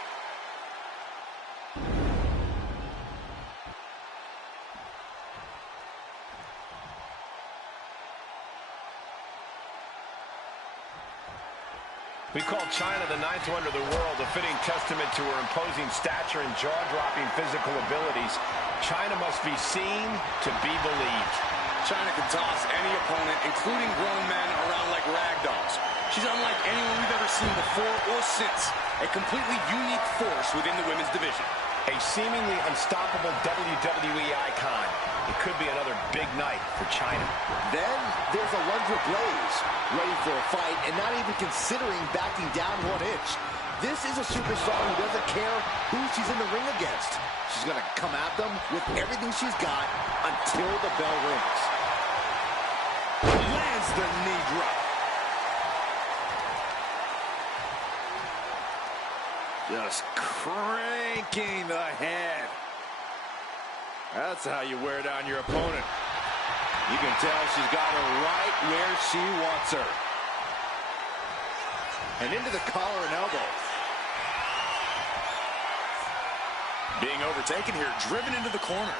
We call Chyna the ninth wonder of the world, a fitting testament to her imposing stature and jaw-dropping physical abilities. Chyna must be seen to be believed. Chyna can toss any opponent, including grown men, around like rag dolls. She's unlike anyone we've ever seen before or since. A completely unique force within the women's division. A seemingly unstoppable WWE icon. It could be another big night for Chyna. Then there's Alundra Blaze, ready for a fight and not even considering backing down 1 inch. This is a superstar who doesn't care who she's in the ring against. She's going to come at them with everything she's got until the bell rings. Lands the knee drop. Just cranking the head. That's how you wear down your opponent. You can tell she's got her right where she wants her. And into the collar and elbow. Being overtaken here, driven into the corner.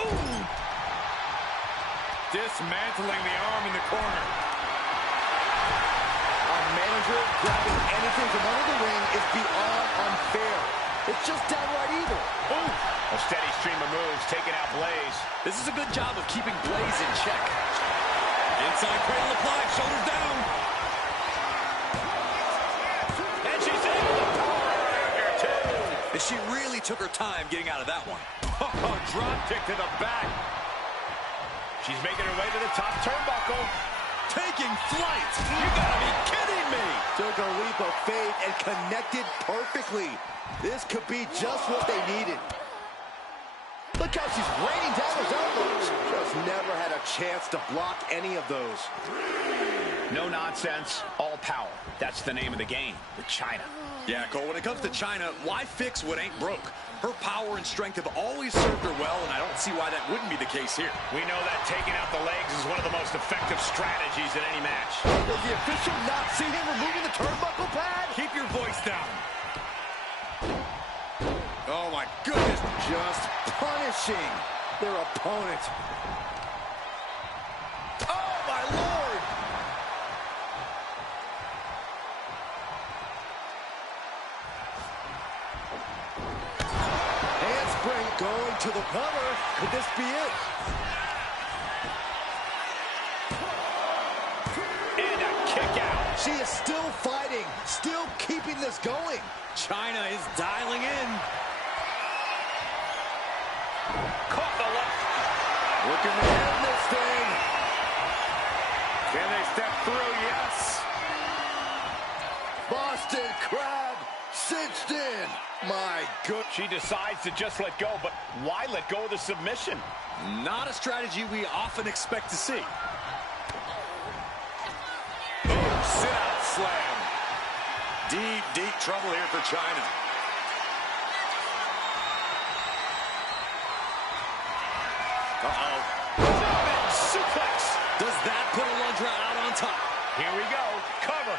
Ooh. Dismantling the arm in the corner. A manager grabbing anything from under the ring is beyond unfair. It's just downright evil. Ooh. A steady stream of moves taking out Blaze. This is a good job of keeping Blaze in check. Inside cradle applied, shoulders down. And she's able to power after two. She really took her time getting out of that one. Oh, drop kick to the back. She's making her way to the top turnbuckle. Taking flight. You gotta be kidding me. Took a leap of faith and connected perfectly. This could be just what they needed. Look how she's raining down his elbows. Just never had a chance to block any of those. No nonsense, all power. That's the name of the game, the Chyna. Yeah, Cole, when it comes to Chyna, why fix what ain't broke? Her power and strength have always served her well, and I don't see why that wouldn't be the case here. We know that taking out the legs is one of the most effective strategies in any match. Does the official not see him removing the turnbuckle pad? Keep your voice down. Oh, my goodness. Just punishing their opponent. Oh, my Lord! Handspring going to the cover. Could this be it? And a kick out. She is still fighting, still keeping this going. Chyna is dialing in. Caught the left. Looking to end this thing. Can they step through? Yes. Boston Crab cinched in. My good. She decides to just let go, but why let go of the submission? Not a strategy we often expect to see. Sit-out slam. Deep, deep trouble here for Chyna. Uh-oh. German suplex. Does that put Alundra out on top? Here we go. Cover.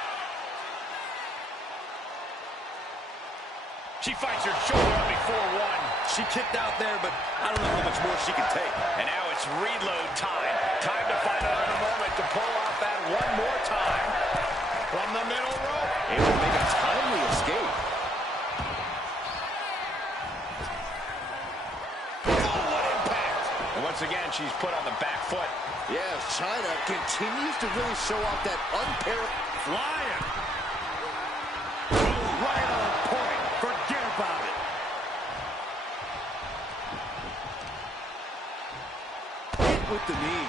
She fights her shoulder up before one. She kicked out there, but I don't know how much more she can take. And now it's reload time. Time to find another moment to pull off that one more time. From the middle rope. Able to make a timely escape. Oh, what impact. And once again, she's put on the back foot. Yes, Chyna continues to really show off that unpaired Flying. Right on point. Forget about it. hit with the knee.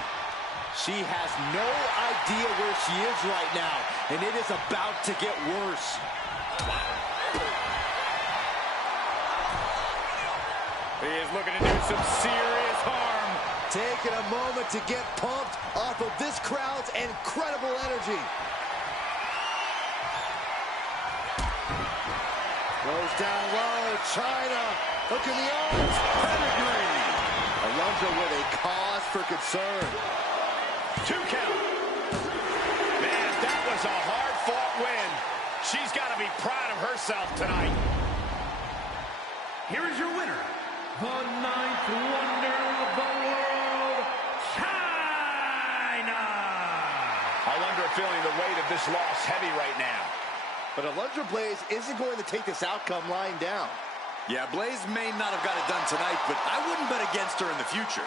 She has no idea where she is right now, and it is about to get worse. He is looking to do some serious harm. Taking a moment to get pumped off of this crowd's incredible energy. Goes down low, Chyna. Look in the arms, pedigree. Alundra with a cause for concern. 2 count. Man, that was a hard-fought win. She's got to be proud of herself tonight. Here is your winner, the 9th wonder of the world, Chyna! Alundra feeling the weight of this loss heavy right now. But Alundra Blaze isn't going to take this outcome lying down. Yeah, Blaze may not have got it done tonight, but I wouldn't bet against her in the future.